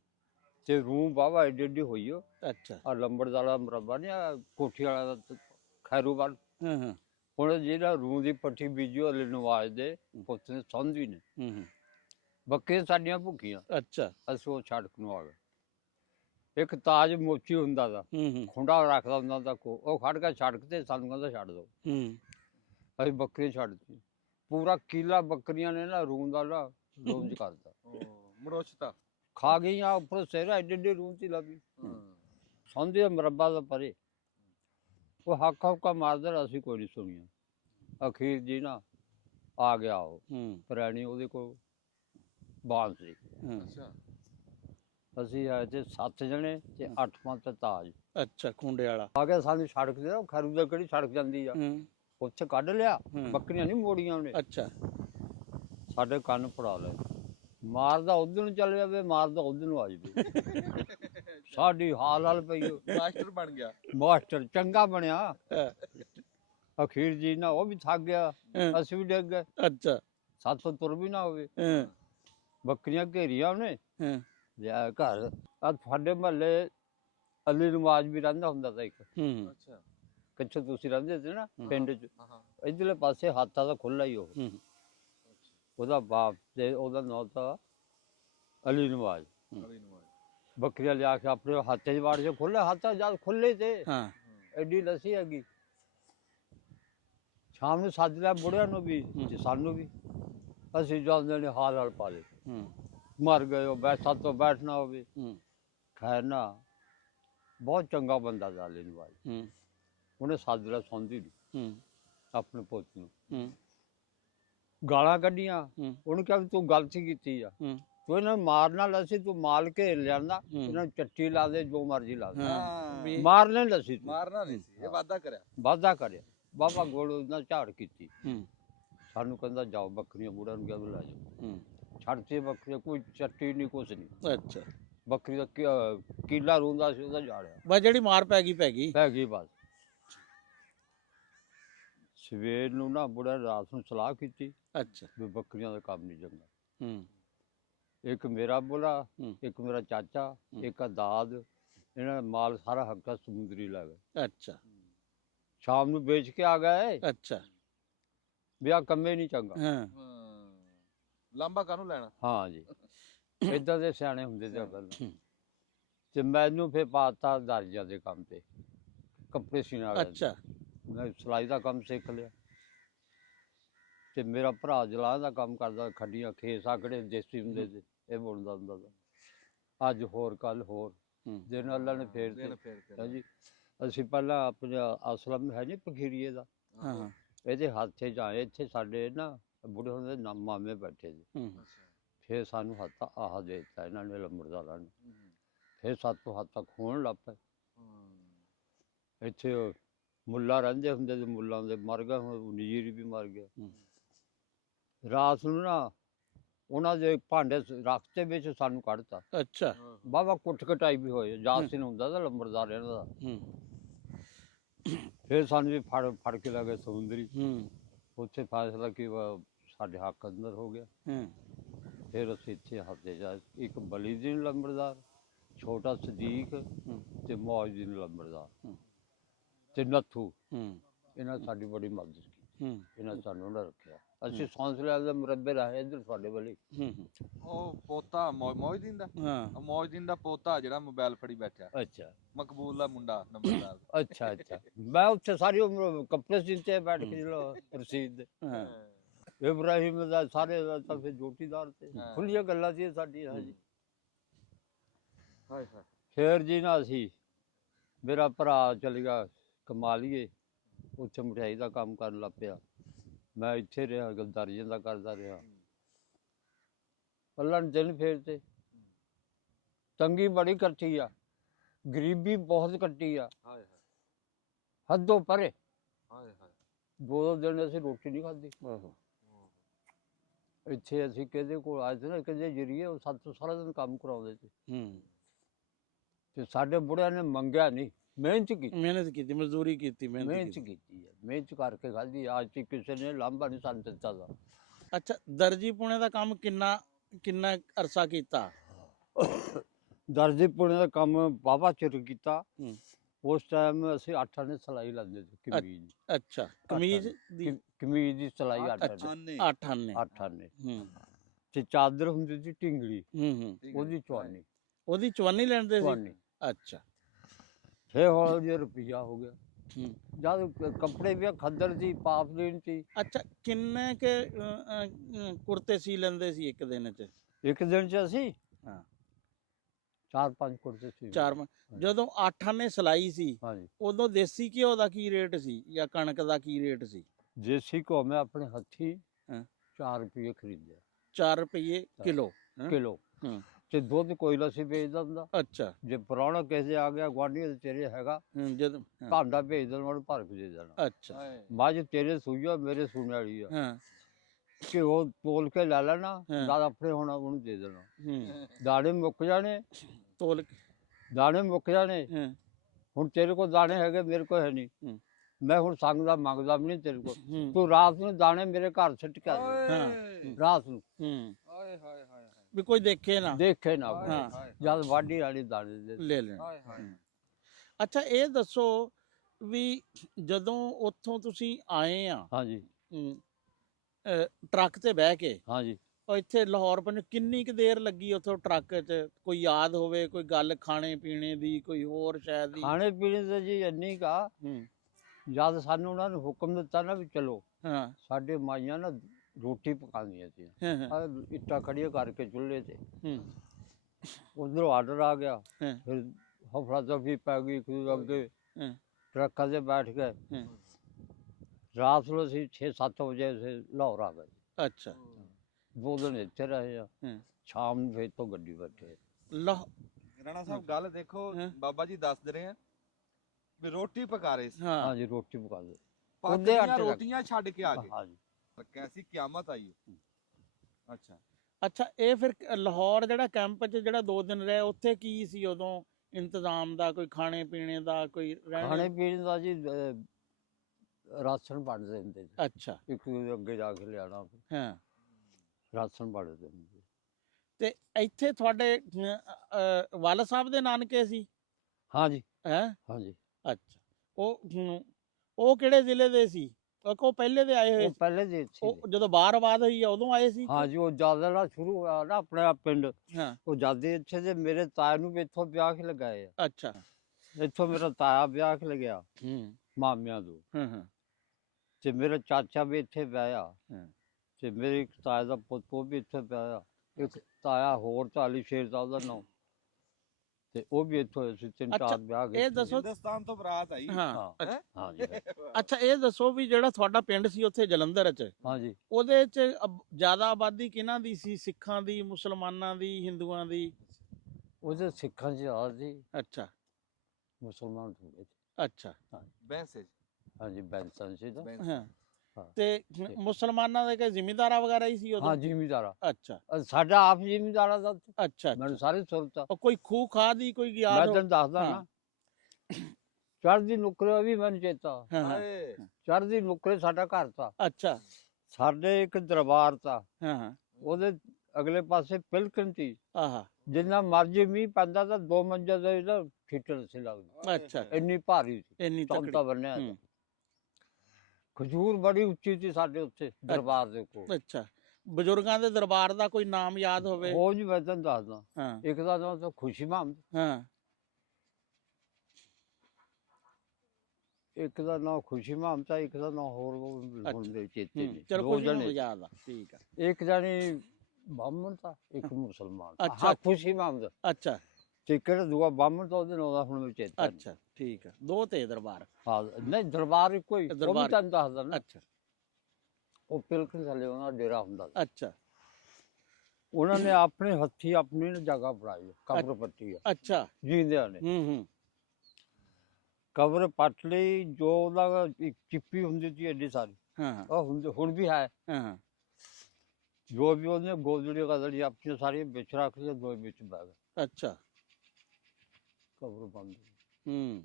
ਤੇ ਰੂਹ ਵਾਹਵਾ ਏਡੀ ਏਡੀ ਹੋਈ ਉਹ। ਅੱਛਾ ਆ ਲੰਬੜ ਵਾਲਾ ਮੁਰੱਬਾ ਨਹੀਂ ਆ ਕੋਠੀ ਵਾਲਾ ਦਾ ਖੈਰੂਵਾਲ, ਹੂੰ ਹੁਣ ਜਿਹੜਾ ਰੂਹ ਦੀ ਪੱਠੀ ਬੀਜੀ ਉਹ ਨਵਾਜ਼ ਦੇ ਪੁੱਤ ਨੇ ਸਮਝੀ ਨੇ। ਹੂੰ ਬੱਕਰੀਆਂ ਸਾਡੀਆਂ ਭੁੱਖੀਆਂ, ਅੱਛਾ ਅਸੀਂ ਉਹ ਛੜਕ ਨੂੰ ਆ ਗਏ। ਇੱਕ ਤਾਜ ਮੋਚੀ ਹੁੰਦਾ ਦਾ, ਹੂੰ ਖੁੰਡਾ ਰੱਖਦਾ ਹੁੰਦਾ ਤਾਂ ਉਹ ਖੜ ਕੇ ਛੜਕ ਤੇ ਸਾਨੂੰ ਕਹਿੰਦਾ ਛੱਡ ਦੋ। ਹੂੰ ਅਸੀਂ ਬੱਕਰੀਆਂ ਛੱਡਤੀ, ਪੂਰਾ ਕਿੱਲਾ ਬੱਕਰੀਆਂ ਨੇ ਨਾ ਰੂਹ ਦਾ ਨਾ ਰੋਂਜ ਕਰਦਾ। ਮੜੋਛਤਾ ਖਾ ਗਈਆਂ ਉੱਪਰ ਸਿਰ ਐਡੇ ਐਡੇ ਰੂਹ ਚ ਲੱਗੀ। ਸਮਝੇ ਮੁਰੱਬਾ ਦਾ ਪਰੇ ਉਹ ਹੱਕ ਹੱਕਾ ਮਾਰਦਾ, ਅਸੀਂ ਕੋਈ ਨਹੀਂ ਸੁਣੀਆਂ। ਅਖੀਰ ਜੀ ਨਾ ਆ ਗਿਆ ਉਹ ਪ੍ਰਾਣੀ, ਉਹਦੇ ਕੋਲ ਬਾਂਸ ਸੀ। ਅੱਛਾ ਅਸੀਂ ਆਏ ਤੇ 7 ਜਣੇ ਤੇ 8 ਪੰਜ ਤਾਜ। ਅੱਛਾ ਖੁੰਡੇ ਵਾਲਾ ਆ ਗਿਆ ਸਾਨੂੰ ਸੜਕ ਤੇ, ਖਰੂ ਦਾ ਕਿਹੜੀ ਸੜਕ ਜਾਂਦੀ ਆ, ਉੱਥੇ ਕੱਢ ਲਿਆ। ਬੱਕਰੀਆਂ ਨਹੀਂ ਮੋੜੀਆਂ ਉਹਨੇ। ਅੱਛਾ ਸਾਡੇ ਕੰਨ ਪੜਾ ਲਏ, ਮਾਰਦਾ ਉਧਰ ਨੂੰ ਚੱਲ ਜਾਵੇ, ਮਾਰਦਾ ਉਧਰ ਨੂੰ ਆ ਜਾਵੇ। ਸਾਡੀ ਹਾਲ ਪਈ। ਮਾਸਟਰ ਬਣ ਗਿਆ। ਮਾਸਟਰ ਚੰਗਾ ਬਣਿਆ। ਅਖੀਰ ਜੀ ਨਾ ਉਹ ਵੀ ਥੱਕ ਗਿਆ, ਅਸੀਂ ਵੀ ਡਿੱਗ ਗਏ। ਅੱਛਾ ਸਾਥੋਂ ਤੁਰ ਵੀ ਨਾ ਹੋਵੇ। ਬੱਕਰੀਆਂ ਘੇਰੀਆਂ ਉਹਨੇ ਲਿਆ ਘਰ। ਆ ਸਾਡੇ ਮਹੱਲੇ ਅਲੀ ਨਵਾਜ਼ ਵੀ ਰਹਿੰਦਾ ਹੁੰਦਾ ਤਾਂ ਇੱਕ। ਅੱਛਾ ਕਿੱਥੇ ਤੁਸੀਂ ਰਹਿੰਦੇ ਸੀ ਨਾ ਪਿੰਡ ਚ, ਇੱਧਰਲੇ ਪਾਸੇ ਹੱਥਾਂ ਦਾ ਖੁੱਲਾ ਹੀ ਉਹ। ਉਹਦਾ ਬਾਪ ਤੇ ਉਹਦਾ ਨਾਂ ਤਾਂ ਅਲੀ ਨਵਾਜ਼। ਬੱਕਰੀਆਂ ਲਿਆ ਕੇ ਆਪਣੇ ਹੱਥ 'ਚ ਵਾੜ ਕੇ, ਖੁੱਲੇ ਹੱਥ ਜਦ ਖੁੱਲੇ ਤੇ ਐਡੀ ਲੱਸੀ ਹੈਗੀ। ਸ਼ਾਮ ਨੂੰ ਸੱਦ ਲਿਆ ਬੁੜਿਆਂ ਨੂੰ ਵੀ ਤੇ ਸਾਨੂੰ ਵੀ। ਅਸੀਂ ਜਾਂਦੇ ਨੇ ਹਾਲ ਪਾ ਲਏ, ਮਰ ਗਏ ਉਹ ਸਾਥੋਂ ਬੈਠ ਨਾ ਹੋਵੇ। ਖੈਰ ਨਾ ਬਹੁਤ ਚੰਗਾ ਬੰਦਾ ਸੀ ਅਲੀ ਨਵਾਜ਼। ਉਹਨੇ ਸੱਦ ਲਿਆ ਸੌਂਦੀ ਨੂੰ, ਆਪਣੇ ਪੁੱਤ ਨੂੰ, ਗਾਲਾਂ ਕੱਢੀਆਂ। ਉਹਨੂੰ ਕਿਹਾ ਵੀ ਤੂੰ ਗਲਤੀ ਕੀਤੀ ਆ, ਤੂੰ ਇਹਨਾਂ ਨੂੰ ਮਾਰਨਾ ਲੱਸੀ, ਤੂੰ ਮਾਲ ਘੇਰ ਲਿਆਂਦਾ, ਇਹਨਾਂ ਨੂੰ ਚੱਟੀ ਲਾ ਦੇ, ਜੋ ਮਰਜ਼ੀ ਲਾ ਦੇ, ਮਾਰਨੇ ਲੱਸੀ ਤੂੰ। ਮਾਰਨਾ ਨਹੀਂ ਸੀ, ਇਹ ਵਾਅਦਾ ਕਰਿਆ। ਵਾਅਦਾ ਕਰਿਆ। ਬਾਬਾ ਗੋਲ ਨਾਲ ਝਾੜ ਕੀਤੀ। ਸਾਨੂੰ ਕਹਿੰਦਾ ਜਾਓ ਬੱਕਰੀਆਂ ਬੁੜਿਆਂ ਨੂੰ ਕਿਹਾ ਲੈ ਜਾਓ। ਛੱਡਤੀ ਬੱਕਰੀਆਂ, ਕੋਈ ਚੱਟੀ ਨਹੀਂ, ਕੁਛ ਨਹੀਂ। ਅੱਛਾ ਬੱਕਰੀ ਦਾ ਕੀਲਾ ਰੋਂਦਾ ਸੀ, ਉਹਦਾ ਝਾੜਿਆ। ਬਸ ਜਿਹੜੀ ਮਾਰ ਪੈ ਗਈ ਪੈ ਗਈ ਬਸ। ਸਵੇਰ ਨੂੰ ਨਾ ਬੁੜਿਆਂ ਨੇ ਰਾਤ ਨੂੰ ਸਲਾਹ ਕੀਤੀ। ਅੱਛਾ ਵੀ ਬੱਕਰੀਆਂ ਦਾ ਕੰਮ ਨਹੀਂ ਚੰਗਾ। ਇੱਕ ਮੇਰਾ ਬੁਲਾ, ਇੱਕ ਮੇਰਾ ਚਾਚਾ, ਇੱਕ ਦਾਦ, ਇਹਨਾਂ ਨੇ ਮਾਲ ਸਾਰਾ ਹੱਕਾ ਸਮੁੰਦਰੀ ਲੈ ਗਏ। ਅੱਛਾ ਸ਼ਾਮ ਨੂੰ ਵੇਚ ਕੇ ਆ ਗਏ। ਅੱਛਾ ਵੀ ਆਹ ਕੰਮੇ ਨਹੀਂ ਚੰਗਾ। ਲਾਂਬਾ ਕਾਹਨੂੰ ਲੈਣਾ। ਹਾਂ ਜੀ, ਏਦਾਂ ਦੇ ਸਿਆਣੇ ਹੁੰਦੇ ਤੇ ਪਹਿਲਾਂ। ਤੇ ਮੈਨੂੰ ਫਿਰ ਪਾਤਾ ਦਰਜੀਆਂ ਦੇ ਕੰਮ ਤੇ, ਕੱਪੜੇ ਸੀਨ ਵਾਲੇ। ਅੱਛਾ ਮੈਂ ਸਿਲਾਈ ਦਾ ਕੰਮ ਸਿੱਖ ਲਿਆ। ਤੇ ਮੇਰਾ ਭਰਾ ਜਲਾਹ ਦਾ ਕੰਮ ਕਰਦਾ, ਖੱਡੀਆਂ ਖੇਸ ਆਕੜੇ ਦੇਸੀ ਹੁੰਦੇ ਸੀ, ਇਹ ਬੁਣਦਾ ਹੁੰਦਾ ਸੀ। ਅੱਜ ਹੋਰ ਕੱਲ ਹੋਰ ਦਿਨ ਅੱਲਾ ਨੇ ਫੇਰ ਤੇ ਜੀ। ਅਸੀਂ ਪਹਿਲਾਂ ਆਪਣੇ ਅਸਲਮ ਹੈ ਨਹੀਂ ਪਖੀਰੀਏ ਦਾ, ਇਹਦੇ ਹੱਥ 'ਚ ਆਏ। ਇੱਥੇ ਸਾਡੇ ਨਾ ਬੁੜੇ ਹੁੰਦੇ ਮਾਮੇ ਬੈਠੇ ਸੀ। ਫਿਰ ਸਾਨੂੰ ਹੱਥ ਆਹ ਦੇ ਦਿੱਤਾ ਇਹਨਾਂ ਨੇ, ਲੰਬੜਦਾਰਾਂ ਨੇ। ਫਿਰ ਸਾਤੋਂ ਹੱਥ ਖੋਣ ਲੱਗ ਪਏ। ਇੱਥੇ ਮੁੱਲਾ ਰਹਿੰਦੇ ਹੁੰਦੇ ਸੀ, ਮੁੱਲਾਂ ਦੇ ਮਰ ਗਏ, ਹੁਣ ਨਜ਼ੀਰ ਵੀ ਮਰ ਗਿਆ। ਰਾਤ ਨੂੰ ਨਾ ਉਹਨਾਂ ਦੇ ਭਾਂਡੇ ਰਸਤੇ ਵਿੱਚ ਸਾਨੂੰ ਕੱਢਤਾ। ਅੱਛਾ ਵਾਹਵਾ ਕੁੱਟ ਕਟਾਈ ਵੀ ਹੋਈ। ਜਾਸਿਨ ਹੁੰਦਾ ਤਾਂ ਲੰਬੜਦਾਰ ਇਹਨਾਂ ਦਾ। ਫਿਰ ਸਾਨੂੰ ਵੀ ਫੜ ਕੇ ਲੈ ਗਏ ਸਮੁੰਦਰੀ। ਉੱਥੇ ਫੈਸਲਾ ਕਿ ਸਾਡੇ ਹੱਕ ਅੰਦਰ ਹੋ ਗਿਆ। ਫਿਰ ਅਸੀਂ ਇੱਥੇ ਹੱਥੇ ਜਾ, ਇੱਕ ਬਲੀਦੀਨ ਲੰਬੜਦਾਰ, ਛੋਟਾ ਸਦੀਕ ਤੇ ਮੌਜਦੀਨ ਲੰਬੜਦਾਰ ਤੇ ਨੱਥੂ, ਇਹਨਾਂ ਨੇ ਸਾਡੀ ਬੜੀ ਮਦਦ ਕੀਤੀ। ਇਹਨਾਂ ਨੇ ਸਾਨੂੰ ਨਾ ਰੱਖਿਆ। ਅਸੀਂ ਸੌਂਸਲੇ ਦੇ ਮੁਰੱਬੇ ਰਹੇ ਇੱਧਰ ਤੁਹਾਡੇ ਵਾਲੀ। ਉਹ ਪੋਤਾ ਮੌਜਦੀਨ ਦਾ, ਮੌਜਦੀਨ ਦਾ ਪੋਤਾ ਜਿਹੜਾ ਮੋਬਾਈਲ ਫੜੀ ਬੈਠਾ। ਅੱਛਾ ਮਕਬੂਲ ਦਾ ਮੁੰਡਾ ਨੰਬਰਦਾਰ। ਅੱਛਾ ਅੱਛਾ। ਮੈਂ ਉੱਥੇ ਸਾਰੀ ਉਮਰ ਕੱਪੜੇ ਸੀਤੇ ਬੈਠ ਕੇ ਰਸੀਦ ਇਬਰਾਹਿਮ ਦਾ ਸਾਰੇ ਤਾਂ ਫਿਰ ਜੋਟੀਦਾਰ ਤੇ ਖੁੱਲੀਆਂ ਗੱਲਾਂ ਸੀ ਸਾਡੀਆਂ। ਹਾਂਜੀ ਫੇਰ ਜੀ ਨਾ ਅਸੀਂ, ਮੇਰਾ ਭਰਾ ਚਲ ਗਿਆ ਕਮਾਲੀਏ, ਉੱਥੇ ਮਠਿਆਈ ਦਾ ਕੰਮ ਕਰਨ ਲੱਗ ਪਿਆ। ਮੈਂ ਇੱਥੇ ਰਿਹਾ, ਗਲਦਾਰੀਆਂ ਦਾ ਕਰਦਾ ਰਿਹਾ। ਅੱਲਾ ਨੇ ਦਿਨ ਫੇਰ ਤੇ ਤੰਗੀ ਬੜੀ ਕਰਤੀ ਆ। ਗਰੀਬੀ ਬਹੁਤ ਕੱਟੀ ਆ, ਹਾਏ ਹਾਏ ਹੱਦੋਂ ਪਰੇ। ਹਾਏ ਹਾਏ 2 ਦਿਨ ਅਸੀਂ ਰੋਟੀ ਨਹੀਂ ਖਾਧੀ। ਇੱਥੇ ਅਸੀਂ ਕਿਹਦੇ ਕੋਲ ਆਏ ਸੀ ਨਾ, ਕਿਹਦੇ ਜਰੀਏ ਉਹ ਸਾਤੋਂ ਸਾਰਾ ਦਿਨ ਕੰਮ ਕਰਾਉਂਦੇ ਸੀ, ਤੇ ਸਾਡੇ ਬੁੜਿਆਂ ਨੇ ਮੰਗਿਆ ਨਹੀਂ, ਮਿਹਨਤ ਕੀਤੀ। ਮਿਹਨਤ ਕੀਤੀ, ਮਜ਼ਦੂਰੀ ਕੀਤੀ, ਮਿਹਨਤ ਮਿਹਨਤ ਕੀਤੀ। ਕੀਤੀ ਹੈ, ਮਿਹਨਤ ਕਰਕੇ ਖਾਧੀ। ਅੱਜ ਤੱਕ ਕਿਸੇ ਨੇ ਲਾਂਭਾ ਨਹੀਂ ਸਾਨੂੰ ਦਿੱਤਾ ਦਾ। ਅੱਛਾ, ਦਰਜੀ ਪੁਣੇ ਦਾ ਕੰਮ ਕਿੰਨਾ ਅਰਸਾ ਕੀਤਾ? ਦਰਜੀ ਪੁਣੇ ਦਾ ਕੰਮ ਵਾਹਵਾ ਚਿਰ ਕੀਤਾ। ਹੂੰ। ਉਸ ਟਾਈਮ ਅਸੀਂ 8 ਆਨੇ ਸਿਲਾਈ ਲਾਉਂਦੇ ਸੀ ਕਮੀਜ਼ ਦੀ। ਅੱਛਾ, ਕਮੀਜ਼ ਦੀ ਕਮੀਜ਼ ਦੀ ਸਿਲਾਈ 8 ਆਨੇ। ਆਨੇ 8 ਆਨੇ। 8 ਆਨੇ ਹੂੰ ਤੇ ਚਾਦਰ ਹੁੰਦੀ ਸੀ ਢਿੰਗਲੀ, ਹੂੰ ਉਹਦੀ ਚਵਾਨੀ। ਉਹਦੀ ਚਵਾਨੀ ਲੈਂਦੇ ਸੀ? ਚਵਾਨੀ। ਅੱਛਾ। ਫੇਰ ਹੌਲੀ ਜਿਹਾ ਰੁਪਈਆ ਹੋ ਗਿਆ। ਹੂੰ। ਜਦ ਕੱਪੜੇ ਵੀ ਖੱਦਰ ਸੀ, ਪਾਪ ਦੇਣ ਸੀ। ਅੱਛਾ, ਕਿੰਨੇ ਕੇ ਕੁੜਤੇ ਸੀ ਲੈਂਦੇ ਸੀ ਇੱਕ ਦਿਨ ਚ? ਇੱਕ ਦਿਨ ਚ ਅਸੀਂ ਹਾਂ 4-5 ਕੁੜਤੇ ਸੀ। 4 ਜਦੋਂ 8 ਆਨੇ ਸਿਲਾਈ ਸੀ, ਹਾਂਜੀ। ਉਦੋਂ ਦੇਸੀ ਘਿਓ ਦਾ ਕੀ ਰੇਟ ਸੀ ਜਾਂ ਕਣਕ ਦਾ ਕੀ ਰੇਟ ਸੀ? ਦੇਸੀ ਘਿਓ ਮੈਂ ਆਪਣੇ ਹੱਥੀ ਹਾਂ। 4 ਰੁਪਏ ਖਰੀਦਿਆ 4 ਰੁਪਏ ਕਿਲੋ? ਕਿਲੋ। ਹੂੰ। ਤੇ ਦੁੱਧ ਕੋਇਲਾ ਸੀ ਵੇਚਦਾ ਹੁੰਦਾ। ਅੱਛਾ। ਜੇ ਪੁਰਾਣਾ ਕਿਸੇ ਆ ਗਿਆ ਗੁਆਂਢੀ ਤੇ ਤੇਰੇ ਹੈਗਾ, ਜਦੋਂ ਹਾਂ। ਭਾਂਡਾ ਭੇਜ ਦੇਣ, ਉਹਨੂੰ ਭਰ ਕੇ ਦੇ ਦੇਣਾ। ਅੱਛਾ। ਮੱਝ ਤੇਰੇ ਸੂਈ ਆ, ਮੇਰੇ ਸੂਣ ਵਾਲੀ ਆ, ਹਾਂ। ਘਿਓ ਤੋਲ ਕੇ ਲੈ ਲੈਣਾ, ਹਾਂ। ਨਾਲ ਆਪਣੇ ਹੋਣਾ ਉਹਨੂੰ ਦੇ ਦੇਣਾ। ਹੂੰ। ਦਾਣੇ ਮੁੱਕ ਜਾਣੇ, ਤੋਲ ਦਾਣੇ ਮੁੱਕ ਜਾਣੇ। ਹਾਂ। ਹੁਣ ਤੇਰੇ ਕੋਲ ਦਾਣੇ ਹੈਗੇ, ਮੇਰੇ ਕੋਲ ਹੈ ਨਹੀਂ। ਹੂੰ। ਮੈਂ ਹੁਣ ਸੰਗ ਦਾ ਮੰਗਦਾ ਵੀ ਨਹੀਂ ਤੇਰੇ ਕੋਲ। ਹੂੰ। ਤੂੰ ਰਾਤ ਨੂੰ ਦਾਣੇ ਮੇਰੇ ਘਰ ਸਿੱਟ ਕੇ ਆ ਜਾ। ਹਾਂ। ਰਾਤ ਨੂੰ ਹੂੰ। ਹਾਏ ਹਾਏ ਹਾਏ ਵੀ ਕੋਈ ਦੇਖੇ ਨਾ, ਦੇਖੇ ਨਾ ਕੋਈ। ਹਾਂ। ਜਦ ਵਾਢੀ ਵਾਲੀ ਦਾਣੇ ਦੇ ਲੈ ਲੈਣ। ਹਾਏ ਹਾਏ ਹੂੰ। ਅੱਛਾ, ਇਹ ਦੱਸੋ ਵੀ ਜਦੋਂ ਉੱਥੋਂ ਤੁਸੀਂ ਆਏ ਆ ਹਾਂਜੀ ਟਰੱਕ ਤੇ ਬਹਿ ਕੇ, ਹਾਂਜੀ। ਉਹ ਇੱਥੇ ਲਾਹੌਰ ਪਹੁੰਚ ਕਿੰਨੀ ਕੁ ਦੇਰ ਲੱਗੀ ਉੱਥੋਂ ਟਰੱਕ 'ਚ? ਕੋਈ ਯਾਦ ਹੋਵੇ, ਕੋਈ ਗੱਲ ਖਾਣੇ ਪੀਣੇ ਦੀ, ਕੋਈ ਹੋਰ ਸ਼ਾਇਦ ਦੀ? ਖਾਣੇ ਪੀਣੇ ਦਾ ਜੀ ਇੰਨੀ ਕਾ, ਹੂੰ। ਜਦ ਸਾਨੂੰ ਉਹਨਾਂ ਨੇ ਹੁਕਮ ਦਿੱਤਾ ਨਾ ਵੀ ਚਲੋ, ਹਾਂ ਸਾਡੇ ਮਾਈਆਂ ਨਾ ਰੋਟੀ ਪਕਾਉਂਦੀਆਂ ਸੀ। ਹਾਂ ਹਾਂ। ਆਹ ਇੱਟਾਂ ਖੜੀਆਂ ਕਰਕੇ ਚੁੱਲ੍ਹੇ ਤੇ, ਹੂੰ। ਉਧਰੋਂ ਆਰਡਰ ਆ ਗਿਆ। ਹਾਂ। ਫਿਰ ਹਫੜਾ ਦਫੀ ਪੈ ਗਈ, ਕੋਈ ਅੱਗੇ ਹਾਂ। ਟਰੱਕਾਂ 'ਤੇ ਬੈਠ ਗਏ। ਹਾਂ। ਰਾਤ ਨੂੰ ਅਸੀਂ 6-7 ਵਜੇ ਅਸੀਂ ਲਾਹੌਰ ਆ ਗਏ। ਅੱਛਾ। 2 ਦਿਨ ਇੱਥੇ ਰਹੇ ਆ। ਹਾਂ। ਸ਼ਾਮ ਨੂੰ ਫਿਰ ਤੋਂ ਗੱਡੀ ਬੈਠੇ। ਲਾਹ ਰਾਣਾ ਸਾਹਿਬ ਗੱਲ ਦੇਖੋ, ਹਾਂ। ਬਾਬਾ ਜੀ ਦੱਸਦੇ ਰਹੇ ਆ ਵੀ ਰੋਟੀ ਪਕਾ ਰਹੇ ਸੀ, ਹਾਂ। ਹਾਂਜੀ ਰੋਟੀ ਪਕਾ ਦੇ। ਪੱਕਦੀਆਂ ਆਟੇ ਲੱਗ- ਰੋਟੀਆਂ ਛੱਡ ਕੇ ਆ ਗਏ। ਹਾਂਜੀ। ਕੈਸੀ ਕਿਆਮਤ ਆਈ। ਅੱਛਾ ਅੱਛਾ, ਇਹ ਫਿਰ ਲਾਹੌਰ ਜਿਹੜਾ ਕੈਂਪ 'ਚ ਜਿਹੜਾ 2 ਦਿਨ ਰਹੇ, ਉੱਥੇ ਕੀ ਸੀ ਉਦੋਂ ਇੰਤਜ਼ਾਮ ਦਾ? ਕੋਈ ਖਾਣੇ ਪੀਣੇ ਦਾ, ਕੋਈ ਖਾਣੇ ਰਹਿਣੇ? ਪੀਣੇ ਦਾ ਜੀ ਰਾਸ਼ਨ ਵੰਡ ਦਿੰਦੇ ਸੀ। ਅੱਛਾ। ਇੱਕ ਦੂਜੇ ਦੇ ਅੱਗੇ ਜਾ ਕੇ ਲਿਆਣਾ, ਹਾਂ। ਰਾਸ਼ਨ ਵੰਡ ਦਿੰਦੇ। ਤੇ ਇੱਥੇ ਤੁਹਾਡੇ ਵਾਲਾ ਸਾਹਿਬ ਦੇ ਨਾਨਕੇ ਸੀ? ਹਾਂਜੀ ਹੈ। ਹਾਂਜੀ। ਅੱਛਾ। ਉਹ ਕਿਹੜੇ ਜ਼ਿਲ੍ਹੇ ਦੇ ਸੀ? ਉਹ ਪਹਿਲੇ ਦੇ ਆਏ ਹੋਏ ਉਹ ਸੀ? ਪਹਿਲੇ ਦੇ ਇੱਥੇ ਉਹ ਜਦੋਂ ਬਾਹਰ ਆਬਾਦ ਹੋਈ ਆ ਉਦੋਂ ਆਏ ਸੀ? ਹਾਂਜੀ, ਉਹ ਜਿਆਦਾ ਨਾ ਸ਼ੁਰੂ ਹੋਇਆ ਨਾ ਆਪਣੇ ਆਪ ਪਿੰਡ, ਹਾਂ। ਉਹ ਜਿਆਦੇ ਇੱਥੇ ਦੇ ਮੇਰੇ ਤਾਏ ਨੂੰ ਵੀ ਇੱਥੋਂ ਵਿਆਹ ਕੇ ਲਗਾਏ ਆ। ਅੱਛਾ। ਇੱਥੋਂ ਮੇਰਾ ਤਾਇਆ ਵਿਆਹ ਕੇ ਲਗਿਆ ਹੂੰ। ਮਾਮਿਆਂ ਤੋਂ, ਹਾਂ ਹਾਂ ਤੇ ਮੇਰਾ ਚਾਚਾ ਵੀ ਇੱਥੇ ਵਿਆਹਿਆ, ਹਾਂ। ਤੇ ਮੇਰੇ ਇੱਕ ਤਾਏ ਦਾ ਪੁੱਤ ਉਹ ਵੀ ਇੱਥੇ ਵਿਆਹਿਆ। ਇੱਕ ਤਾਇਆ ਹੋਰ ਚਾਲੀ ਸ਼ੇਰ ਦਾ ਉਹਦਾ ਨਾਂ, ਤੇ ਉਹ ਵੀ ਇੱਥੋਂ ਅਸੀਂ 3-4 ਅੱਛਾ, ਵਿਆਹ ਗਏ। ਇਹ ਦੱਸੋ। ਹਿੰਦੁਸਤਾਨ ਤੋਂ ਬਰਾਤ ਆਈ। ਹਾਂ। ਹਾਂ ਅੱਛਾ। ਹਾਂਜੀ ਅੱਛਾ, ਇਹ ਦੱਸੋ ਵੀ ਜਿਹੜਾ ਤੁਹਾਡਾ ਪਿੰਡ ਸੀ ਉੱਥੇ ਜਲੰਧਰ 'ਚ, ਹਾਂਜੀ। ਉਹਦੇ 'ਚ ਜ਼ਿਆਦਾ ਆਬਾਦੀ ਕਿਹਨਾਂ ਦੀ ਸੀ? ਸਿੱਖਾਂ ਦੀ, ਮੁਸਲਮਾਨਾਂ ਦੀ, ਹਿੰਦੂਆਂ ਦੀ? ਉਹਦੇ ਸਿੱਖਾਂ 'ਚ ਜ਼ਿਆਦਾ ਸੀ, ਅੱਛਾ। ਮੁਸਲਮਾਨ ਥੋੜ੍ਹੇ ਸੀ। ਅੱਛਾ। ਬੈਂਸੇ ਹਾਂਜੀ ਬੈਂਸਨ ਸੀ ਤਾਂ। ਹਾਂ। ਹਾਂ। ਤੇ ਮੁਸਲਮਾਨਾਂ ਦੇ ਕਿ ਜ਼ਿਮੀਂਦਾਰਾਂ ਵਗੈਰਾ ਹੀ ਸੀ ਉਦੋਂ? ਹਾਂ ਜ਼ਿਮੀਂਦਾਰਾ, ਅੱਛਾ ਸਾਡਾ ਆਪ ਜ਼ਿਮੀਂਦਾਰਾ ਦਾ ਉੱਥੇ। ਅੱਛਾ। ਮੈਨੂੰ ਸਾਰੀ ਸੁਰਤ ਆ। ਉਹ ਕੋਈ ਖੂਹ ਖਾਹ ਦੀ ਕੋਈ ਮੈਂ ਯਾਦ ਤੈਨੂੰ ਦੱਸਦਾ ਹਾਂ। ਨਾ, ਚੜ੍ਹਦੀ ਨੁਕਰੇ ਵੀ ਮੈਨੂੰ ਚੇਤਾ। ਹਾਂ ਹਾਂ। ਹਾਏ ਚੜ੍ਹਦੀ ਨੁਕਰੇ ਸਾਡਾ ਘਰ ਤਾ। ਅੱਛਾ। ਸਾਡੇ ਇੱਕ ਦਰਬਾਰ ਤਾ, ਹਾਂ ਹਾਂ। ਉਹਦੇ ਅਗਲੇ ਪਾਸੇ ਪਿਲਕਣ ਤੀ। ਆਹਾ। ਜਿੰਨਾ ਮਰਜੀ ਮੀਂਹ ਪੈਂਦਾ ਤਾਂ 2 ਮੰਜ਼ਲ ਦੇ ਨਾ ਖਿੱਚਣ ਸੀ ਲੱਗਦੀ, ਅੱਛਾ। ਇੰਨੀ ਭਾਰੀ ਸੀ। ਇੰਨੀ ਤਕੜੀ। ਚੌਂਤਾ ਬੰਨਿਆ ਹੂੰ। ਖਜੂਰ ਬੜੀ ਉੱਚੀ ਸੀ ਸਾਡੇ ਉੱਥੇ ਦਰਬਾਰ ਦੇ ਕੋਲ। ਅੱਛਾ। ਬਜ਼ੁਰਗਾਂ ਦੇ ਦਰਬਾਰ ਦਾ ਕੋਈ ਨਾਮ ਯਾਦ ਹੋਵੇ? ਉਹ ਜੀ ਮੈਂ ਤੈਨੂੰ ਦੱਸਦਾ, ਹਾਂ ਇੱਕ ਦਾ ਨਾਮ ਤਾਂ ਖੁਸ਼ੀ ਮੁਹੰਮਦ, ਹਾਂ। ਇੱਕ ਦਾ ਨਾਮ ਖੁਸ਼ੀ ਮੁਹੰਮਦ, ਇੱਕ ਦਾ ਨਾਮ ਹੋਰ ਹੁਣ ਮੇਰੇ ਚੇਤੇ ਨਹੀਂ। ਚਲੋ 2 ਕੁਝ ਜਣੇ ਨਹੀਂ ਯਾਦ ਆ। ਠੀਕ ਆ। ਇੱਕ ਜਾਨੀ ਬਾਹਮਣ ਤਾਂ ਇੱਕ ਮੁਸਲਮਾਨ। ਅੱਛਾ। ਹਾਂ ਖੁਸ਼ੀ ਮੁਹੰਮਦ, ਅੱਛਾ ਤੇ ਕਿਹੜਾ ਦੂਆ ਬਾਹਮਣ ਤਾਂ ਉਹਦੇ ਨਾਂ ਦਾ ਹੁਣ ਮੈਨੂੰ ਚੇਤਾ ਨਹੀਂ। ਅੱਛਾ। ਠੀਕ ਆ। 2 ਤੇ ਦਰਬਾਰ? ਹਾਂ ਨਹੀਂ ਦਰਬਾਰ ਇੱਕੋ ਹੀ, ਉਹ ਵੀ ਦਰਬਾਰ। ਤੈਨੂੰ ਦੱਸਦਾ ਨਾ। ਅੱਛਾ ਉਹ ਪਿਲਕਣ ਥੱਲੇ ਉਹਨਾਂ ਦਾ ਡੇਰਾ ਹੁੰਦਾ ਸੀ। ਅੱਛਾ ਉਹਨਾਂ ਨੇ ਆਪਣੇ ਹੱਥੀ ਆਪਣੀ ਜਗ੍ਹਾ ਬਣਾਈ, ਕਬਰ ਪੱਟੀ ਆ ਅੱਛਾ। ਜੀਂਦਿਆਂ ਨੇ। ਹੂੰ ਹੂੰ ਕਬਰ ਪੱਟ ਲਈ, ਜੋ ਉਹਦਾ ਇੱਕ ਚਿੱਪੀ ਹੁੰਦੀ ਸੀ ਐਡੀ ਸਾਰੀ, ਹਾਂ ਹਾਂ ਉਹ ਹੁਣ ਵੀ ਹੈ। ਹਾਂ ਹਾਂ ਜੋ ਵੀ ਉਹਨੇ ਗੋਦੜੀ ਗਦੜੀ ਆਪਣੀਆਂ ਸਾਰੀਆਂ ਵਿੱਚ ਰੱਖ ਲਈਆਂ, ਦੋ ਵਿੱਚ ਬਹਿ ਗਏ, ਅੱਛਾ ਕਬਰ ਬੰਦ ਹੂੰ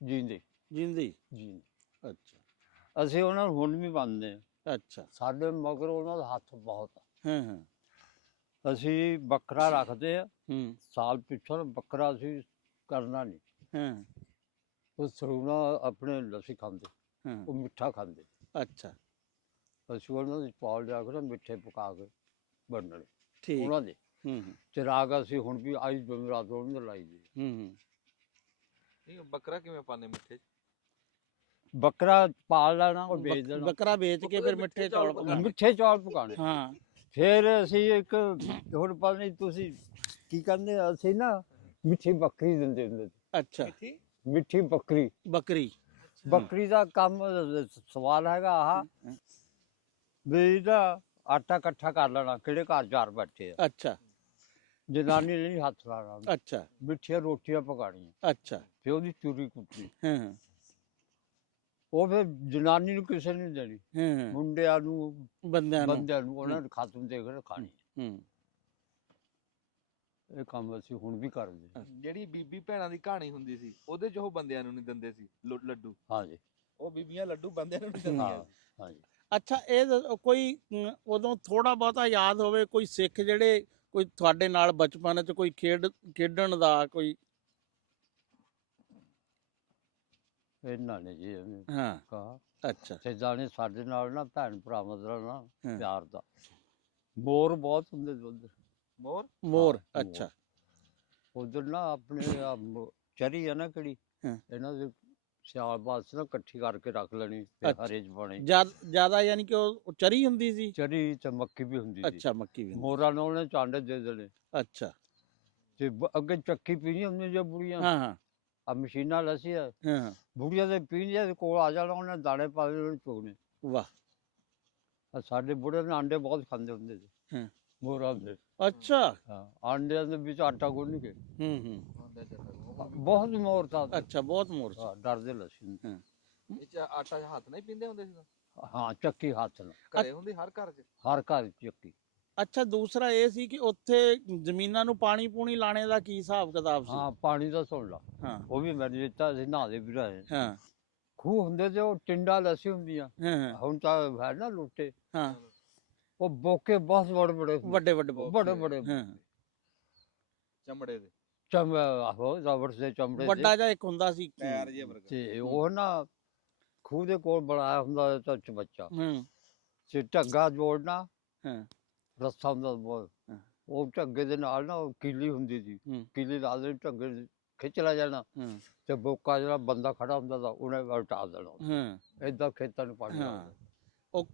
ਜੀਂਦੇ ਜਿੰਦੀ ਜੀ। ਅੱਛਾ ਅਸੀਂ ਉਹਨਾਂ ਨੂੰ ਹੁਣ ਵੀ ਮੰਨਦੇ ਹਾਂ, ਅੱਛਾ ਸਾਡੇ ਮਗਰ ਉਹਨਾਂ ਦਾ ਹੱਥ ਬਹੁਤ ਆ। ਹਾਂ ਹਾਂ ਅਸੀਂ ਬੱਕਰਾ ਰੱਖਦੇ ਆ, ਹੂੰ ਸਾਲ ਪਿੱਛੋਂ ਬੱਕਰਾ ਅਸੀਂ ਕਰਨਾ ਨਹੀਂ, ਹਾਂ ਉਹ ਸਰੂਣਾ ਆਪਣੇ ਲੱਸੀ ਖਾਂਦੇ, ਹਾਂ ਉਹ ਮਿੱਠਾ ਖਾਂਦੇ, ਅੱਛਾ ਅਸੀਂ ਉਹਨਾਂ ਦੀ ਪਾਲ ਲਿਆ ਕੇ ਨਾ ਮਿੱਠੇ ਪਕਾ ਕੇ ਬਣਨੇ ਠੀਕ ਉਹਨਾਂ ਦੇ ਹੂੰ ਹੂੰ ਚਿਰਾਗ ਅਸੀਂ ਹੁਣ ਵੀ ਆਈ ਜਮਰਾਤ ਉਹਨਾਂ ਦੇ ਲਾਈ ਦੀ। ਹੂੰ ਹੂੰ ਨਹੀਂ ਬੱਕਰਾ ਕਿਵੇਂ ਪਾਣੇ ਮਿੱਠੇ 'ਚ? ਬੱਕਰਾ ਪਾਲ ਲੈਣਾ, ਉਹ ਵੇਚ ਦੇਣਾ, ਬੱਕਰਾ ਵੇਚ ਕੇ ਫਿਰ ਮਿੱਠੇ ਚੌਲ ਪਕਾਉਣੇ ਮਿੱਠੇ ਚੌਲ ਪਕਾਣੇ। ਹਾਂ ਫਿਰ ਅਸੀਂ ਇੱਕ ਹੁਣ ਪਤਾ ਨਹੀਂ ਤੁਸੀਂ ਕੀ ਕਹਿੰਦੇ, ਅਸੀਂ ਨਾ ਮਿੱਠੀ ਬੱਕਰੀ ਦਿੰਦੇ ਹੁੰਦੇ ਸੀ। ਅੱਛਾ ਮਿੱਠੀ ਮਿੱਠੀ ਬੱਕਰੀ, ਬੱਕਰੀ ਬੱਕਰੀ ਦਾ ਕੰਮ ਸਵਾਲ ਹੈਗਾ ਆਹ ਵੀ ਇਹਦਾ ਆਟਾ ਇਕੱਠਾ ਕਰ ਲੈਣਾ, ਕਿਹੜੇ ਘਰ ਚਾਰ ਬੈਠੇ ਆ, ਅੱਛਾ ਜਨਾਨੀ ਨੇ ਨਹੀਂ ਹੱਥ ਲਾਣਾ, ਅੱਛਾ ਮਿੱਠੀਆਂ ਰੋਟੀਆਂ ਪਕਾਣੀਆਂ, ਅੱਛਾ ਫਿਰ ਉਹਦੀ ਚੂਰੀ ਕੁੱਟਣੀ, ਹਾਂ ਹਾਂ ਉਹ ਫਿਰ ਜਨਾਨੀ ਨੂੰ ਕਿਸੇ ਨੂੰ ਦੇਣੀ, ਹਾਂ ਮੁੰਡਿਆਂ ਨੂੰ ਬੰਦਿਆਂ ਨੂੰ ਬੰਦਿਆਂ ਨੂੰ, ਉਹਨਾਂ ਨੂੰ ਖਾਤਮ ਦੇ ਕੇ ਖਾਣੀ। ਹੂੰ ਇਹ ਕੰਮ ਅਸੀਂ ਹੁਣ ਵੀ ਕਰਦੇ ਹਾਂ। ਜਿਹੜੀ ਬੀਬੀ ਭੈਣਾਂ ਦੀ ਕਹਾਣੀ ਹੁੰਦੀ ਸੀ, ਉਹਦੇ 'ਚ ਉਹ ਬੰਦਿਆਂ ਨੂੰ ਨਹੀਂ ਦਿੰਦੇ ਸੀ ਲੱਡੂ, ਹਾਂਜੀ ਉਹ ਬੀਬੀਆਂ ਲੱਡੂ ਬੰਦਿਆਂ ਨੂੰ ਨਹੀਂ ਹਾਂ ਦਿੰਦੀਆਂ ਸੀ। ਹਾਂਜੀ। ਅੱਛਾ ਇਹ ਕੋਈ ਉਦੋਂ ਥੋੜਾ ਬਹੁਤਾ ਯਾਦ ਹੋਵੇ ਕੋਈ ਸਿੱਖ ਜਿਹੜੇ ਕੋਈ ਤੁਹਾਡੇ ਨਾਲ ਬਚਪਨ 'ਚ ਕੋਈ ਖੇਡਣ ਦਾ ਕੋਈ ਇਹਨਾਂ ਨੇ ਜੀ ਐਵੇਂ ਹਾਂ ਕਹਾ ਅੱਛਾ ਤੇ ਜਾਣੇ ਸਾਡੇ ਨਾਲ ਨਾ ਭੈਣ ਭਰਾਵਾਂ ਦਾ ਨਾ ਹਾਂ। ਪਿਆਰ ਦਾ, ਮੋਰ ਬਹੁਤ ਹੁੰਦੇ ਸੀ ਉੱਧਰ। ਮੋਰ ਮੋਰ ਹਾਂ, ਅੱਛਾ ਉੱਧਰ ਨਾ ਆਪਣੇ ਚਰੀ ਆ ਨਾ ਕਿਹੜੀ, ਹਾਂ। ਇਹਨਾਂ ਦੇ ਸਿਆਲ ਵਾਸਤੇ ਨਾ ਇਕੱਠੀ ਕਰਕੇ ਰੱਖ ਲੈਣੀ, ਫਿਰ ਅੱਛਾ। ਹਰੇ 'ਚ ਪਾਣੀ, ਜਿਆਦਾ ਯਾਨੀ ਕਿ ਉਹ ਚਰੀ ਹੁੰਦੀ ਸੀ ਚਰੀ ਤੇ ਮੱਕੀ ਵੀ ਹੁੰਦੀ ਸੀ। ਅੱਛਾ ਮੱਕੀ ਵੀ ਹੁੰਦੀ ਮੋਰਾਂ ਨੂੰ ਉਹਨੇ ਚਾਂਡੇ ਦੇ ਦੇਣੇ, ਅੱਛਾ ਤੇ ਅੱਗੇ ਚੱਕੀ ਪੀਣੀ ਹੁੰਦੀ ਜੋ ਬੁੜੀਆਂ, ਹਾਂ ਹਾਂ ਆ ਮਸ਼ੀਨਾਂ ਲੱਸੀ ਆ, ਹਾਂ ਬੁੜੀਆਂ ਦੇ ਪੀਣੀਆਂ ਦੇ ਕੋਲ ਆ ਜਾਣਾ, ਉਹਨੇ ਦਾਣੇ ਪਾ ਕੇ ਉਹਨੂੰ ਚੋਣੇ। ਵਾਹ ਆਹ ਸਾਡੇ ਬੁੜੇ ਨੇ ਆਂਡੇ ਬਹੁਤ ਖਾਂਦੇ ਹੁੰਦੇ ਸੀ, ਹਾਂ ਮੋਰਾਂ ਦੇ। ਅੱਛਾ ਹਾਂ, ਆਂਡਿਆਂ ਦੇ ਵਿੱਚ ਆਟਾ ਗੁੰਨ ਕੇ, ਹੂੰ ਹੂੰ ਬਹੁਤ ਮੋਰ ਤਾਂ ਅੱਛਾ ਬਹੁਤ ਮੋਰ ਸੀ ਹਾਂ, ਡਰਦੇ ਲੱਸੀ ਨੂੰ। ਹਾਂ ਇਹ 'ਚ ਆਟਾ ਹੱਥ ਨਾਲ ਹੀ ਪੀਂਦੇ ਹੁੰਦੇ ਸੀ? ਹਾਂ, ਚੱਕੀ ਹੱਥ ਨਾਲ, ਘਰੇ ਹੁੰਦੀ ਹਰ ਘਰ 'ਚ? ਹਰ ਘਰ 'ਚ ਚੱਕੀ। ਅੱਛਾ ਦੂਸਰਾ ਇਹ ਸੀ ਕਿ ਉੱਥੇ ਜ਼ਮੀਨਾਂ ਨੂੰ ਪਾਣੀ ਪੂਣੀ ਲਾਣੇ ਦਾ ਕੀ ਹਿਸਾਬ ਕਿਤਾਬ ਸੀ ਹਾਂ, ਪਾਣੀ ਦਾ ਸੁਣ ਲਾ, ਹਾਂ ਉਹ ਵੀ ਮੈਂ ਦਿੱਤਾ ਸੀ, ਨਹਾਦੇ ਵੀ ਰਹੇ। ਹਾਂ ਖੂਹ ਹੁੰਦੇ ਤੇ ਉਹ ਟਿੰਡਾ ਲੱਸੀ ਹੁੰਦੀਆਂ, ਹਾਂ ਹੁਣ ਤਾਂ ਹੈ ਨਾ ਲੁੱਟੇ, ਹਾਂ ਉਹ ਬੋਕੇ ਬਹੁਤ ਬੜੇ ਬੜੇ ਵੱਡੇ ਵੱਡੇ ਬੜੇ ਬੜੇ ਹਾਂ ਚਮੜੇ ਦੇ ਆਹੋ ਰਬੜ ਦੇ ਚਮੜੇ ਦੇ, ਵੱਡਾ ਜਿਹਾ ਇੱਕ ਹੁੰਦਾ ਸੀ ਪੈਰ ਜੇ ਵਰਗਾ। ਤੇ ਉਹ ਨਾ ਖੂਹ ਦੇ ਕੋਲ ਬਣਾਇਆ ਹੁੰਦਾ ਤਾਂ ਚਬੱਚਾ, ਹੂੰ ਤੇ ਢੱਗਾ ਜੋੜਨਾ, ਹਾਂ ਰੱਸਾ ਹੁੰਦਾ ਬਹੁਤ, ਹਾਂ। ਉਹ ਢੱਗੇ ਦੇ ਨਾਲ ਨਾ ਉਹ ਕੀਲੀ ਹੁੰਦੀ ਸੀ, ਹੂੰ ਕੀਲੀ ਲਾ ਦੇ ਢੱਗੇ ਨੂੰ ਖਿੱਚ ਲੈ ਜਾਣਾ, ਹੂੰ ਤੇ ਬੋਕਾ ਜਿਹੜਾ ਬੰਦਾ ਖੜਾ ਹੁੰਦਾ ਤਾਂ ਉਹਨੇ ਉਲਟਾ ਦੇਣਾ, ਹਾਂ ਏਦਾਂ ਖੇਤਾਂ ਨੂੰ ਪਾਣੀ ਹਾਂ ਲਾਉਂਦੇ। ਉਹ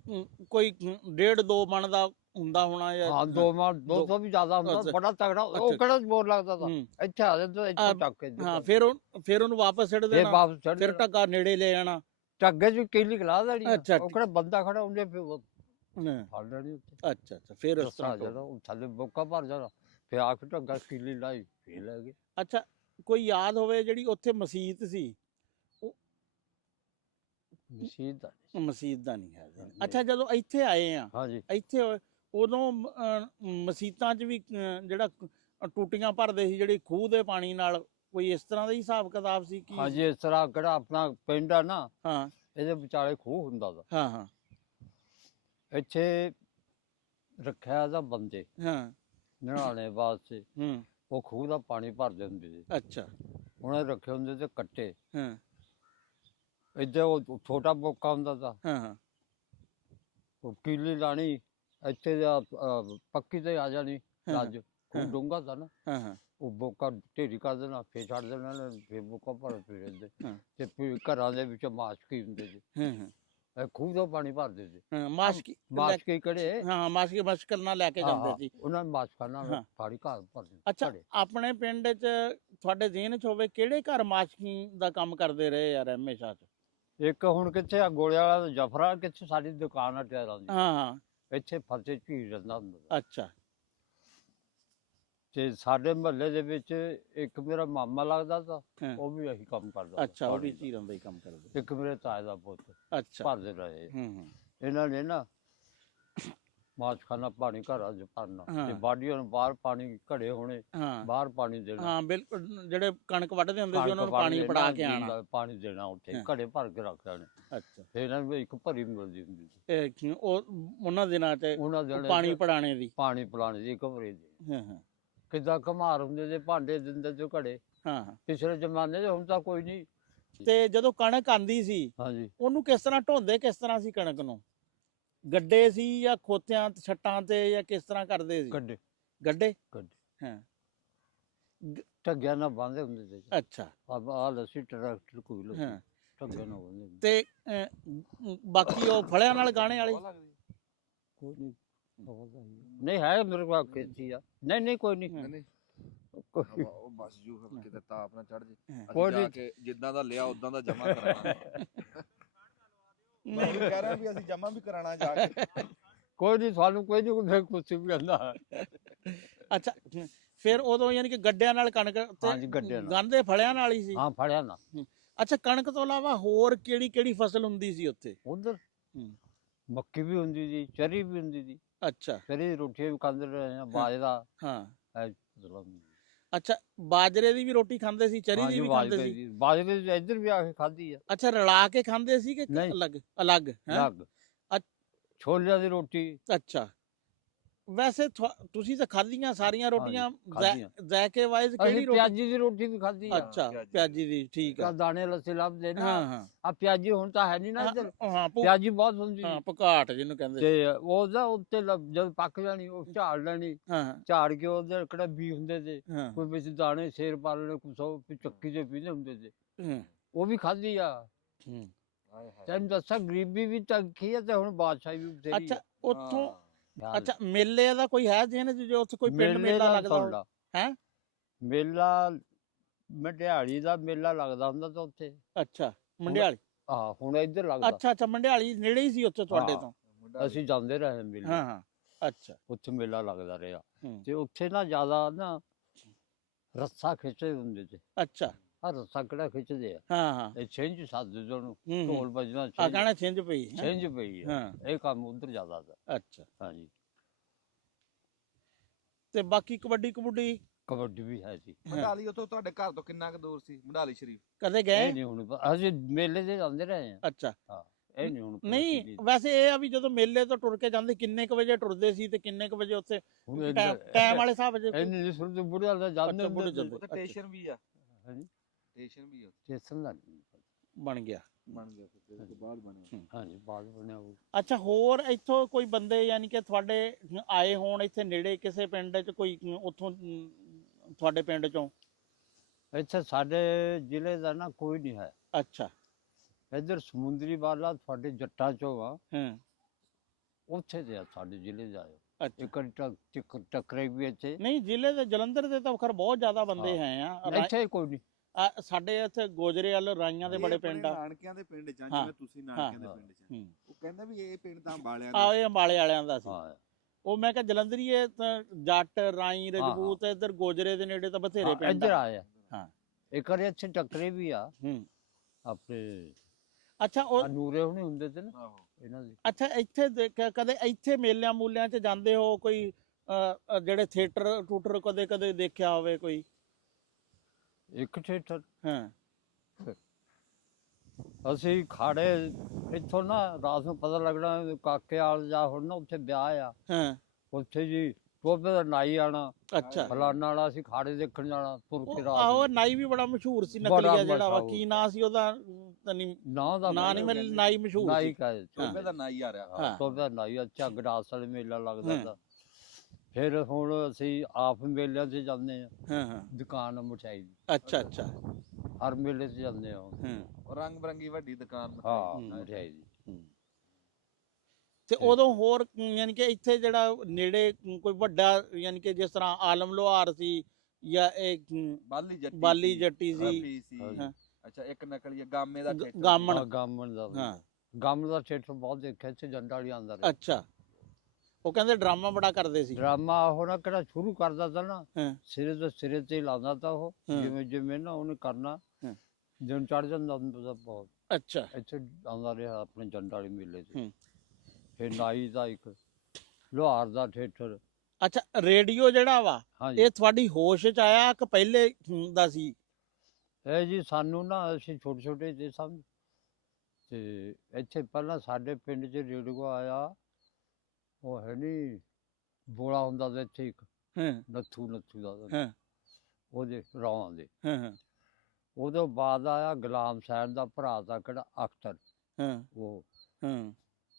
ਕੋਈ 1.5-2 ਮਣ ਦਾ ਹੁੰਦਾ ਹੋਣਾ ਜਾਂ ਹਾਂ, 2 ਮਣ 200 ਵੀ ਜ਼ਿਆਦਾ ਹੁੰਦਾ, ਅੱਛਾ। ਬੜਾ ਤਗੜਾ, ਉਹ ਅੱਛਾ। ਕਿਹੜਾ ਜ਼ੋਰ ਲੱਗਦਾ ਤਾਂ, ਹੂੰ ਇੱਥੇ ਆ ਜਾਂਦਾ, ਇੱਥੇ ਚੱਕ ਕੇ ਹਾਂ ਫਿਰ ਉਹਨੂੰ ਵਾਪਸ ਛੱਡ ਇਹ ਦੇਣਾ ਵਾਪਸ ਛੱਡ ਫਿਰ ਦੇਣਾ, ਢੱਗਾ ਨੇੜੇ ਲੈ ਜਾਣਾ ਢੱਗੇ 'ਚ ਕੀਲੀ ਖਲਾ ਦੇਣੀ ਆ, ਅੱਛਾ, ਉਹ ਕਿਹੜਾ ਬੰਦਾ ਖੜਾ ਉਹਨੇ ਫਿਰ ਹਾਂ, ਫੜ ਲੈਣੀ ਉੱਥੇ, ਅੱਛਾ ਅੱਛਾ ਫਿਰ ਇਸ ਰੱਸਾ ਤਰ੍ਹਾਂ ਜਿਹੜਾ ਉਹ ਥੱਲੇ ਬੋਕਾ ਭਰ ਜਾਣਾ, ਫਿਰ ਆ ਕੇ ਢੱਗਾ ਕੀਲੀ ਲਾਈ, ਫਿਰ ਲੈ ਗਏ। ਅੱਛਾ ਕੋਈ ਯਾਦ ਹੋਵੇ ਜਿਹੜੀ ਉੱਥੇ ਮਸਜਿਦ ਸੀ ਮਸੀਤ ਦਾ ਮਸਜਿਦ ਦਾ ਨਹੀਂ ਹੈ ਨਹੀਂ। ਅੱਛਾ ਜਦੋਂ ਇੱਥੇ ਆਏ ਆ ਹਾਂਜੀ, ਇੱਥੇ ਉਦੋਂ ਮਸੀਤਾਂ 'ਚ ਵੀ ਜਿਹੜਾ ਟੂਟੀਆਂ ਭਰਦੇ ਸੀ ਜਿਹੜੀ ਖੂਹ ਦੇ ਪਾਣੀ ਨਾਲ ਕੋਈ ਇਸ ਤਰ੍ਹਾਂ ਦਾ ਹੀ ਹਿਸਾਬ ਕਿਤਾਬ ਸੀ ਕੀ ਹਾਂਜੀ, ਇਸ ਤਰ੍ਹਾਂ ਕਿਹੜਾ ਆਪਣਾ ਪਿੰਡ ਆ ਨਾ, ਹਾਂ ਇਹਦੇ ਵਿਚਾਲੇ ਖੂਹ ਹੁੰਦਾ ਤਾ, ਹਾਂ ਹਾਂ ਇੱਥੇ ਰੱਖਿਆ ਦਾ ਬੰਦੇ ਹਾਂ ਨਹਾਉਣੇ ਵਾਸਤੇ, ਹੂੰ ਉਹ ਖੂਹ ਦਾ ਪਾਣੀ ਭਰਦੇ ਹੁੰਦੇ ਸੀ, ਅੱਛਾ ਉਹਨੇ ਰੱਖੇ ਹੁੰਦੇ ਤੇ ਕੱਟੇ, ਹਾਂ ਇੱਥੇ ਉਹ ਛੋਟਾ ਬੋਕਾ ਹੁੰਦਾ ਤਾ, ਹਾਂ ਹਾਂ ਉਹ ਕੀਲੀ ਲਾਣੀ, ਇੱਥੇ ਪੱਕੀ ਤੇ ਆ ਜਾਣੀ, ਹਾਂ, ਅੱਜ ਖੂਹ ਡੂੰਘਾ ਤਾ ਨਾ, ਹਾਂ ਹਾਂ ਉਹ ਬੋਕਾ ਢੇਰੀ ਕਰ ਦੇਣਾ, ਫੇਰ ਛੱਡ ਦੇਣਾ ਇਹਨੇ, ਫੇਰ ਬੋਕਾ ਭਰ ਫਿਰਦੇ, ਹਾਂ। ਤੇ ਫਿਰ ਘਰਾਂ ਦੇ ਵਿੱਚ ਮਾਸ਼ਕੀ ਹੁੰਦੇ ਸੀ, ਹਾਂ ਹਾਂ ਇਹ ਖੂਹ ਤੋਂ ਪਾਣੀ ਭਰਦੇ ਸੀ, ਹਾਂ ਮਾਸ਼ਕੀ ਮਾਸ਼ਕੀ ਕਿਹੜੇ, ਹਾਂ ਮਾਸ਼ਕੀ ਮਸ਼ਕਲ ਨਾਲ ਲੈ ਕੇ ਜਾਂਦੇ ਸੀ ਉਹਨਾਂ ਨੇ ਮਾਸ਼ਕਾਂ ਨਾਲ ਹਾਂ। ਪਾਣੀ ਘਰ ਭਰਦੇ ਅੱਛਾ ਘੜੇ। ਆਪਣੇ ਪਿੰਡ 'ਚ ਤੁਹਾਡੇ ਜ਼ਿਹਨ 'ਚ ਹੋਵੇ ਕਿਹੜੇ ਘਰ ਮਾਸ਼ਕੀ ਦਾ ਕੰਮ ਕਰਦੇ ਰਹੇ ਯਾਰ ਹਮੇਸ਼ਾ 'ਚ ਇੱਕ ਹੁਣ ਕਿੱਥੇ ਆ ਗੋਲੇ ਵਾਲਾ ਜਫਰਾ, ਕਿੱਥੇ ਸਾਡੀ ਦੁਕਾਨ ਆ ਟਾਇਰਾਂ ਦੀ, ਹਾਂ ਹਾਂ ਇੱਥੇ ਫਰਤੇ ਝੀਰ ਰਹਿੰਦਾ ਹੁੰਦਾ ਤਾ। ਅੱਛਾ ਤੇ ਸਾਡੇ ਮਹੱਲੇ ਦੇ ਵਿੱਚ ਇੱਕ ਮੇਰਾ ਮਾਮਾ ਲੱਗਦਾ ਤਾ, ਹਾਂ। ਉਹ ਵੀ ਇਹੀ ਕੰਮ ਕਰਦਾ ਅੱਛਾ, ਉਹ ਵੀ ਪਾਣੀ ਦਾ। ਚੀਰਨ ਦਾ ਹੀ ਕੰਮ ਕਰਦੇ। ਇੱਕ ਮੇਰੇ ਤਾਏ ਦਾ ਪੁੱਤ ਅੱਛਾ। ਭਰਦੇ ਰਹੇ। ਹੂੰ। ਇਹਨਾਂ ਨੇ ਨਾ ਮਾਛਖਾਨਾ ਪਾਣੀ ਘਰਾਂ 'ਚ ਭਰਨਾ ਹਾਂ। ਤੇ ਬਾਡੀਆਂ ਨੂੰ ਬਾਹਰ ਪਾਣੀ ਘੜੇ ਹੋਣੇ, ਹਾਂ ਬਾਹਰ ਪਾਣੀ ਦੇਣਾ। ਹਾਂ ਬਿਲਕੁਲ, ਜਿਹੜੇ ਕਣਕ ਵੱਢਦੇ ਹੁੰਦੇ ਸੀ ਕਣਕ ਉਹਨਾਂ ਨੂੰ ਵੱਢ ਪਾਣੀ ਲੈਣਾ, ਫੜਾ ਕੇ ਆਣਾ। ਪਾਣੀ ਦੇਣਾ ਉੱਥੇ, ਹਾਂ। ਘੜੇ ਭਰ ਕੇ ਰੱਖ ਲੈਣੇ। ਅੱਛਾ, ਫਿਰ ਇਹਨਾਂ ਨੂੰ ਇੱਕ ਭਰੀ ਮਿਲਦੀ ਹੁੰਦੀ ਸੀ ਉਹ ਉਹਨਾਂ ਦਿਨਾਂ 'ਚ ਉਹਨਾਂ ਦੇ ਪਾਣੀ ਪੜਾਣੇ ਦੀ। ਪਾਣੀ ਪਿਲਾਉਣੇ ਦੀ, ਇੱਕ ਭਰੀ ਦੀ। ਹਾਂ ਹਾਂ ਕਿੱਦਾਂ ਘਮਾਰ ਹੁੰਦੇ ਤੇ ਭਾਂਡੇ ਦਿੰਦੇ ਤੇ ਘੜੇ ਹਾਂ ਹਾਂ। ਪਿਛਲੇ ਜ਼ਮਾਨੇ 'ਚ, ਹੁਣ ਤਾਂ ਕੋਈ ਨਹੀਂ। ਤੇ ਜਦੋਂ ਕਣਕ ਆਂਦੀ ਸੀ ਹਾਂਜੀ, ਉਹਨੂੰ ਕਿਸ ਤਰ੍ਹਾਂ ਢੋਂਦੇ, ਕਿਸ ਤਰ੍ਹਾਂ ਸੀ ਕਣਕ ਨੂੰ? ਗੱਡੇ ਸੀ ਜਾਂ ਖੋਤਿਆਂ ਤੇ ਛੱਟਾਂ ਤੇ, ਜਾਂ ਕਿਸ ਤਰ੍ਹਾਂ ਕਰਦੇ ਸੀ? ਗੱਡੇ ਗੱਡੇ। ਗੱਡੇ ਹਾਂ। ਢੱਗਿਆਂ ਨਾਲ ਬੰਨ੍ਹਦੇ ਹੁੰਦੇ ਸੀ। ਅੱਛਾ। ਆ ਲੱਸੀ ਟਰੈਕਟਰ ਕੋਈ ਲੱਸੀ ਹਾਂ। ਢੱਗਿਆਂ ਨਾਲ ਬੰਨ੍ਹਦੇ ਹੁੰਦੇ। ਤੇ ਬਾਕੀ ਉਹ ਫਲਿਆਂ ਨਾਲ ਗਾਣੇ ਵਾਲੀ? ਕੋਈ ਨਹੀਂ, ਨਹੀਂ ਹੈ ਮੇਰੇ ਕੋਲ ਖੇਤੀ ਆ। ਨਹੀਂ ਨਹੀਂ ਕੋਈ ਨਹੀਂ, ਕੋਈ ਉਹ ਬਸ ਜੂ ਕਿਤੇ ਤਾਪ ਨਾ ਚੜ ਜੇ। ਕੋਈ ਅਸੀਂ ਜਾ ਨਹੀਂ। ਕੇ ਜਿੱਦਾਂ ਦਾ ਲਿਆ ਉਦਾਂ ਦਾ ਜਮਾ ਕਰਾਣਾ। ਮੈਂ ਕਹਿ ਰਿਹਾ ਵੀ ਅਸੀਂ ਜਮਾ ਵੀ ਕਰਾਣਾ ਜਾ ਕੇ। ਕੋਈ ਨਹੀਂ, ਸਾਨੂੰ ਕੋਈ ਨਹੀਂ ਫਿਰ ਕੁਛ ਵੀ ਕਹਿੰਦਾ। ਅੱਛਾ, ਫਿਰ ਉਦੋਂ ਯਾਨੀ ਕਿ ਗੱਡਿਆਂ ਨਾਲ ਕਣਕ ਹਾਂਜੀ, ਗੱਡਿਆਂ ਨਾਲ। ਗਾਂਦੇ ਫਲਿਆਂ ਨਾਲ ਹੀ ਸੀ? ਹਾਂ, ਫੜਿਆ ਨਾ। ਅੱਛਾ, ਕਣਕ ਤੋਂ ਇਲਾਵਾ ਹੋਰ ਕਿਹੜੀ ਕਿਹੜੀ ਫਸਲ ਹੁੰਦੀ ਸੀ ਉੱਥੇ? ਉਧਰ ਹੂੰ। ਮੱਕੀ ਵੀ ਹੁੰਦੀ ਸੀ, ਚਰੀ ਵੀ ਹੁੰਦੀ ਸੀ। ਅੱਛਾ। ਚਰੀ ਦੀ ਰੋਟੀਆਂ ਵੀ ਖਾਂਦੇ ਰਹੇ ਆ, ਬਾਜਰਾ। ਹਾਂ। ਮਤਲਬ ਅੱਛਾ, ਬਾਜਰੇ ਦੀ ਵੀ ਰੋਟੀ ਖਾਂਦੇ ਸੀ, ਚਰੀ ਦੀ ਵੀ ਖਾਂਦੇ ਸੀ? ਬਾਜਰੇ ਦੀ ਇੱਧਰ ਵੀ ਆ ਕੇ ਖਾਧੀ ਆ। ਅੱਛਾ, ਰਲਾ ਕੇ ਖਾਂਦੇ ਸੀ ਕਿ ਨਹੀਂ। ਅਲੱਗ ਅਲੱਗ? ਹੈਂ? ਲੱਗ ਛੋਲਿਆਂ ਦੀ ਰੋਟੀ। ਅੱਛਾ, ਵੈਸੇ ਤੁਸੀਂ ਤਾਂ ਖਾਧੀਆਂ ਸਾਰੀਆਂ ਰੋਟੀਆਂ। ਖਾਧੀਆਂ। ਜ਼ਾਇਕੇ ਵਾਈਜ਼ ਅਸੀਂ ਕਿਹੜੀ ਰੋਟੀ? ਪਿਆਜੀ ਦੀ ਰੋਟੀ ਵੀ ਖਾਧੀ ਆ। ਅੱਛਾ, ਪਿਆਜੀ ਦੀ, ਠੀਕ ਆ। ਦਾਣੇ ਲੱਸੇ ਲੱਭਦੇ ਨਾ। ਹਾਂ ਹਾਂ ਆ ਪਿਆਜੀ ਹੁਣ ਤਾਂ ਹੈ ਨਹੀਂ ਨਾ ਇੱਧਰ। ਹਾਂ ਪਿਆਜੀ ਬਹੁਤ ਹੁੰਦੀ ਹਾਂ, ਪਕਾਟ ਜਿਹਨੂੰ ਕਹਿੰਦੇ। ਤੇ ਉਹਦਾ ਉੱਤੇ ਜਦ ਪੱਕ ਜਾਣੀ ਉਹ ਝਾੜ ਲੈਣੀ। ਹਾਂ ਹਾਂ ਝਾੜ ਕੇ ਉਹਦੇ ਕਿਹੜਾ ਬੀ ਹੁੰਦੇ ਤੇ ਹਾਂ ਕੋਈ ਵਿੱਚ ਦਾਣੇ ਸੇਰ ਪਾ ਲੈਣੇ, ਕੁਛ ਚੱਕੀ ਦੇ ਪੀਂਦੇ ਹੁੰਦੇ ਤੇ ਹੂੰ, ਉਹ ਵੀ ਖਾਧੀ ਆ। ਹੂੰ। ਤੈਨੂੰ ਦੱਸਾਂ ਗਰੀਬੀ ਵੀ ਤੱਕੀ ਆ ਤੇ ਹੁਣ ਬਾਦਸ਼ਾਹੀ ਵੀ ਬਥੇਰੀ ਅੱਛਾ, ਆ। ਉੱਥੋਂ ਹਾਂ। ਅੱਛਾ, ਮੇਲੇ ਦਾ ਕੋਈ ਹੈ ਜਿਹਨੇ ਜੋ ਉੱਥੇ ਕੋਈ ਪਿੰਡ ਮੇਲਾ ਲੱਗਦਾ ਹੋ? ਹੈਂ? ਮੇਲਾ ਮੰਡਿਆਲੀ ਦਾ ਮੇਲਾ ਲੱਗਦਾ ਹੁੰਦਾ ਤਾਂ ਉੱਥੇ। ਅੱਛਾ, ਮੰਡਿਆਲੀ। ਹਾਂ, ਹੁਣ ਇੱਧਰ ਲੱਗਦਾ। ਅੱਛਾ ਅੱਛਾ, ਮੰਡਿਆਲੀ ਨੇੜੇ ਹੀ ਸੀ ਉੱਥੇ ਤੁਹਾਡੇ ਤੋਂ? ਅਸੀਂ ਜਾਂਦੇ ਰਹੇ ਮੇਲੇ। ਹਾਂ ਹਾਂ। ਅੱਛਾ। ਉੱਥੇ ਮੇਲਾ ਲੱਗਦਾ ਰਿਹਾ ਹੂੰ। ਤੇ ਉੱਥੇ ਨਾ ਜ਼ਿਆਦਾ ਨਾ ਰੱਸਾ ਖਿੱਚਦੇ ਹੁੰਦੇ ਤੇ। ਅੱਛਾ। ਆ ਰੱਸਾ ਕਿਹੜਾ ਖਿੱਚਦੇ ਆ? ਹਾਂ ਹਾਂ। ਇਹ ਛਿੰਝ ਸੱਦਦੇ ਉਹਨੂੰ, ਹੂੰ, ਢੋਲ ਵੱਜਣਾ, ਆ ਗਾਣਾ ਛਿੰਝ ਪਈ ਹੈ? ਛਿੰਝ ਪਈ ਆ। ਹਾਂ। ਇਹ ਕੰਮ ਉਧਰ ਜ਼ਿਆਦਾ ਦਾ। ਅੱਛਾ। ਹਾਂਜੀ, ਤੇ ਬਾਕੀ ਕਬੱਡੀ ਕਬੱਡੀ? ਕਬੱਡੀ ਵੀ ਹੈ ਸੀ। ਮੰਡਾਲੀ ਉੱਥੋਂ ਤੁਹਾਡੇ ਘਰ ਤੋਂ ਕਿੰਨਾ ਕੁ ਦੂਰ ਸੀ, ਮੰਡਾਲੀ ਸ਼ਰੀਫ? ਕਦੇ ਗਏ? ਇਹ ਨਹੀਂ ਹੁਣ, ਅਸੀਂ ਮੇਲੇ ਤੇ ਜਾਂਦੇ ਰਹੇ ਆ। ਅੱਛਾ। ਇਹ ਨਹੀਂ ਹੁਣ ਨਹੀਂ, ਵੈਸੇ ਇਹ ਆ ਵੀ ਜਦੋਂ ਮੇਲੇ ਤੋਂ ਟੁਰ ਕੇ ਜਾਂਦੇ ਕਿੰਨੇ ਕੁ ਵਜੇ ਟੁਰਦੇ ਸੀ ਤੇ ਕਿੰਨੇ ਕੁ ਵਜੇ ਉੱਥੇ ਟਾਈਮ ਵਾਲੇ ਹਿਸਾਬ ਜੇ? ਇਹ ਨਹੀਂ ਸੁਣਦੇ, ਬੁੜੇ ਵਾਲੇ ਜਾਂਦੇ ਅੱਛਾ, ਬੁੜੇ ਹੁੰਦੇ ਜਾਂਦੇ। ਉੱਥੇ ਸਟੇਸ਼ਨ ਵੀ ਆ। ਹਾਂਜੀ, ਸਟੇਸ਼ਨ ਵੀ ਆ, ਸਟੇਸ਼ਨ ਦਾ ਨਹੀਂ ਬਣ ਗਿਆ। ਬਣ ਗਿਆ ਫਿਰ ਉਸ ਤੋਂ ਬਾਅਦ ਬਣਿਆ। ਹਾਂਜੀ, ਬਾਅਦ ਬਣਿਆ ਉਹ। ਅੱਛਾ, ਹੋਰ ਇੱਥੋਂ ਕੋਈ ਬੰਦੇ ਯਾਨੀ ਕਿ ਤੁਹਾਡੇ ਆਏ ਹੋਣ ਇੱਥੇ ਨੇੜੇ ਕਿਸੇ ਪਿੰਡ 'ਚ, ਕੋਈ ਉੱਥੋਂ ਤੁਹਾਡੇ ਪਿੰਡ 'ਚੋਂ? ਇੱਥੇ ਸਾਡੇ ਜ਼ਿਲ੍ਹੇ ਦਾ ਨਾ ਕੋਈ ਨਹੀਂ ਹੈ। ਅੱਛਾ। ਇੱਧਰ ਸਮੁੰਦਰੀ ਬਾਲਾ ਤੁਹਾਡੇ ਜੱਟਾਂ ਚੋਂ ਆ, ਹਾਂ। ਉੱਥੇ ਦੇ ਆ ਸਾਡੇ ਜ਼ਿਲ੍ਹੇ ਦਾ। ਅੱਛਾ। ਇੱਕ ਟੱਕਰੇ ਵੀ ਇੱਥੇ ਨਹੀਂ, ਜ਼ਿਲ੍ਹੇ ਦੇ ਜਲੰਧਰ ਦੇ ਤਾਂ ਖਰ ਬਹੁਤ ਜ਼ਿਆਦਾ ਬੰਦੇ ਹੈ ਆ। ਇੱਥੇ ਕੋਈ ਨਹੀਂ। ਸਾਡੇ ਇੱਥੇ ਗੋਜਰੇ ਵਾਲ ਰਾਈਆਂ ਦੇ ਬੜੇ ਪਿੰਡ ਆ। ਨਾਨਕਿਆਂ ਦੇ ਪਿੰਡ ਚ, ਹਾਂ। ਜਿਵੇਂ ਤੁਸੀਂ ਨਾਨਕਿਆਂ ਦੇ ਪਿੰਡ ਚ। ਹੂੰ। ਉਹ ਕਹਿੰਦਾ ਵੀ ਇਹ ਪਿੰਡ ਤਾਂ ਅੰਬਾਲਿਆਂ ਆ ਦਾ। ਇਹ ਅੰਬਾਲੇ ਵਾਲਿਆਂ ਦਾ ਸੀ। ਹਾਂ, ਉਹ ਮੈਂ ਕਿਹਾ ਜਲੰਧਰੀਏ ਤਾਂ ਜੱਟ ਰਾਈ ਰਜਪੂਤ ਇੱਧਰ ਗੋਜਰੇ ਦੇ ਨੇੜੇ ਤਾਂ ਬਥੇਰੇ ਪਿੰਡ ਇੱਧਰ ਆ। ਆਇਆ। ਹਾਂ। ਇੱਕ ਵਾਰੀ ਇੱਥੇ ਟੱਕਰੇ ਵੀ ਆ ਹੂੰ। ਆਪਣੇ। ਅੱਛਾ, ਉਹ ਨੂਰੇ ਹੁਣੇ ਹੁੰਦੇ ਤੇ ਨਾ ਆਹੋ। ਇਹਨਾਂ ਦੇ। ਅੱਛਾ, ਇੱਥੇ ਕਦੇ ਇੱਥੇ ਮੇਲਿਆਂ ਮੂਲਿਆਂ 'ਚ ਜਾਂਦੇ ਹੋ? ਕੋਈ ਜਿਹੜੇ ਥੀਏਟਰ ਟੂਟਰ ਕਦੇ ਕਦੇ ਦੇਖਿਆ ਹੋਵੇ ਕੋਈ? ਇੱਕ ਥੀਏਟਰ। ਹਾਂ। ਅਸੀਂ ਖਾੜੇ ਇੱਥੋਂ ਨਾ ਰਾਤ ਨੂੰ ਪਤਾ ਲੱਗਣਾ ਕਾਕੇ ਵਾਲ ਜਾ ਹੁਣ ਨਾ ਉੱਥੇ ਵਿਆਹ ਆ। ਹਾਂ। ਉੱਥੇ ਜੀ ਟੋਬੇ ਦਾ ਨਾਈ ਆਣਾ, ਅੱਛਾ। ਫਲਾਨਾ ਵਾਲਾ, ਅਸੀਂ ਖਾੜੇ ਦੇਖਣ ਜਾਣਾ ਤੁਰ ਕੇ ਰਾਤ ਆਹੋ, ਨੂੰ। ਨਾਈ ਵੀ ਬੜਾ ਮਸ਼ਹੂਰ ਸੀ, ਬੜਾ ਨਕਲੀਆ ਜਿਹੜਾ ਵਾ, ਮਸ਼ਹੂਰ। ਕੀ ਨਾਂ ਸੀ ਉਹਦਾ? ਨਾਂ ਦਾ ਨਾਂ ਨਹੀਂ, ਮੇਰੇ ਨਾਈ ਮਸ਼ਹੂਰ ਨਾਈ ਸੀ। ਕਹੇ ਟੋਬੇ ਦਾ ਨਾਈ ਆ ਰਿਹਾ। ਹਾਂ। ਟੋਬੇ ਦਾ ਨਾਈ। ਅੱਛਾ, ਗੜਾਸ ਵਾਲੇ ਮੇਲਾ ਲੱਗਦਾ ਹਾਂ। ਤਾ। ਫਿਰ ਹੁਣ ਅਸੀਂ ਆਪ ਮੇਲਿਆਂ 'ਚ ਜਾਂਦੇ ਆ, ਹਾਂ ਹਾਂ। ਦੁਕਾਨ ਮਠਿਆਈ ਦੀ। ਅੱਛਾ ਅੱਛਾ। ਹਰ ਮੇਲੇ 'ਚ ਜਾਂਦੇ ਆ ਹੁਣ। ਹਾਂ। ਰੰਗ ਬਰੰਗੀ ਵੱਡੀ ਦੁਕਾਨ। ਹਾਂ, ਮਠਿਆਈ ਦੀ। ਤੇ ਉਦੋਂ ਹੋਰ ਯਾਨੀ ਕਿ ਇੱਥੇ ਜਿਹੜਾ ਨੇੜੇ ਕੋਈ ਵੱਡਾ, ਯਾਨੀ ਕਿ ਜਿਸ ਤਰ੍ਹਾਂ ਆਲਮ ਲੋਹਾਰ ਸੀ, ਜਾਂ ਇਹ ਬਾਲੀ ਜੱਟੀ ਸੀ? ਹਾਂ। ਅੱਛਾ, ਇੱਕ ਨਕਲੀ ਗਾਮੇ ਦਾ ਥੀਏਟਰ। ਗਾਮਣ। ਗਾਮਣ ਦਾ। ਹਾਂ। ਗਾਮਣ ਦਾ ਥੀਏਟਰ ਬਹੁਤ ਦੇਖਿਆ ਇੱਥੇ, ਜੰਡਾ ਵਾਲੀ ਆਂਦਾ ਰਿਹਾ। ਅੱਛਾ, ਉਹ ਕਹਿੰਦੇ ਡਰਾਮਾ ਬੜਾ ਕਰਦੇ ਸੀ। ਡਰਾਮਾ ਉਹ ਨਾ ਕਿਹੜਾ ਸ਼ੁਰੂ ਕਰਦਾ ਤਾ ਨਾ, ਹਾਂ। ਸਿਰੇ ਤੋਂ ਸਿਰੇ ਤੇ ਹੀ ਲਾਉਂਦਾ ਤਾ ਉਹ, ਹਾਂ। ਜਿਵੇਂ ਜਿਵੇਂ ਨਾ ਉਹਨੇ ਕਰਨਾ, ਹਾਂ। ਦਿਨ ਚੜ ਜਾਂਦਾ ਹੁੰਦਾ ਤਾ ਬਹੁਤ। ਅੱਛਾ। ਇੱਥੇ ਆਉਂਦਾ ਰਿਹਾ ਆਪਣੇ ਜੰਡ ਵਾਲੇ ਮੇਲੇ ਤੇ। ਹੂੰ। ਫਿਰ ਨਾਈ ਦਾ ਇੱਕ, ਲੁਹਾਰ ਦਾ ਥੀਏਟਰ। ਅੱਛਾ, ਰੇਡੀਓ ਜਿਹੜਾ ਵਾ ਹਾਂਜੀ, ਇਹ ਤੁਹਾਡੀ ਹੋਸ਼ ਚ ਆਇਆ ਕਿ ਪਹਿਲੇ ਹੁੰਦਾ ਸੀ? ਇਹ ਜੀ ਸਾਨੂੰ ਨਾ ਅਸੀਂ ਛੋਟੇ ਛੋਟੇ ਜੇ ਸਭ, ਤੇ ਇੱਥੇ ਪਹਿਲਾਂ ਸਾਡੇ ਪਿੰਡ 'ਚ ਰੇਡੀਓ ਆਇਆ, ਉਹ ਹੈ ਨਹੀਂ ਬੋਲਾ ਹੁੰਦਾ ਤਾਂ ਇੱਥੇ ਇੱਕ ਹਾਂ। ਨੱਥੂ ਦਾ ਹਾਂ। ਉਹਦੇ ਰੌਆਂ ਦੇ। ਹਾਂ। ਹਾਂ। ਉਹਦੇ ਬਾਅਦ ਆਇਆ ਗੁਲਾਮ ਸਾਹਿਬ ਦਾ ਭਰਾ ਦਾ ਕਿਹੜਾ ਅਖਤਰ, ਹਾਂ। ਉਹ ਹਾਂ।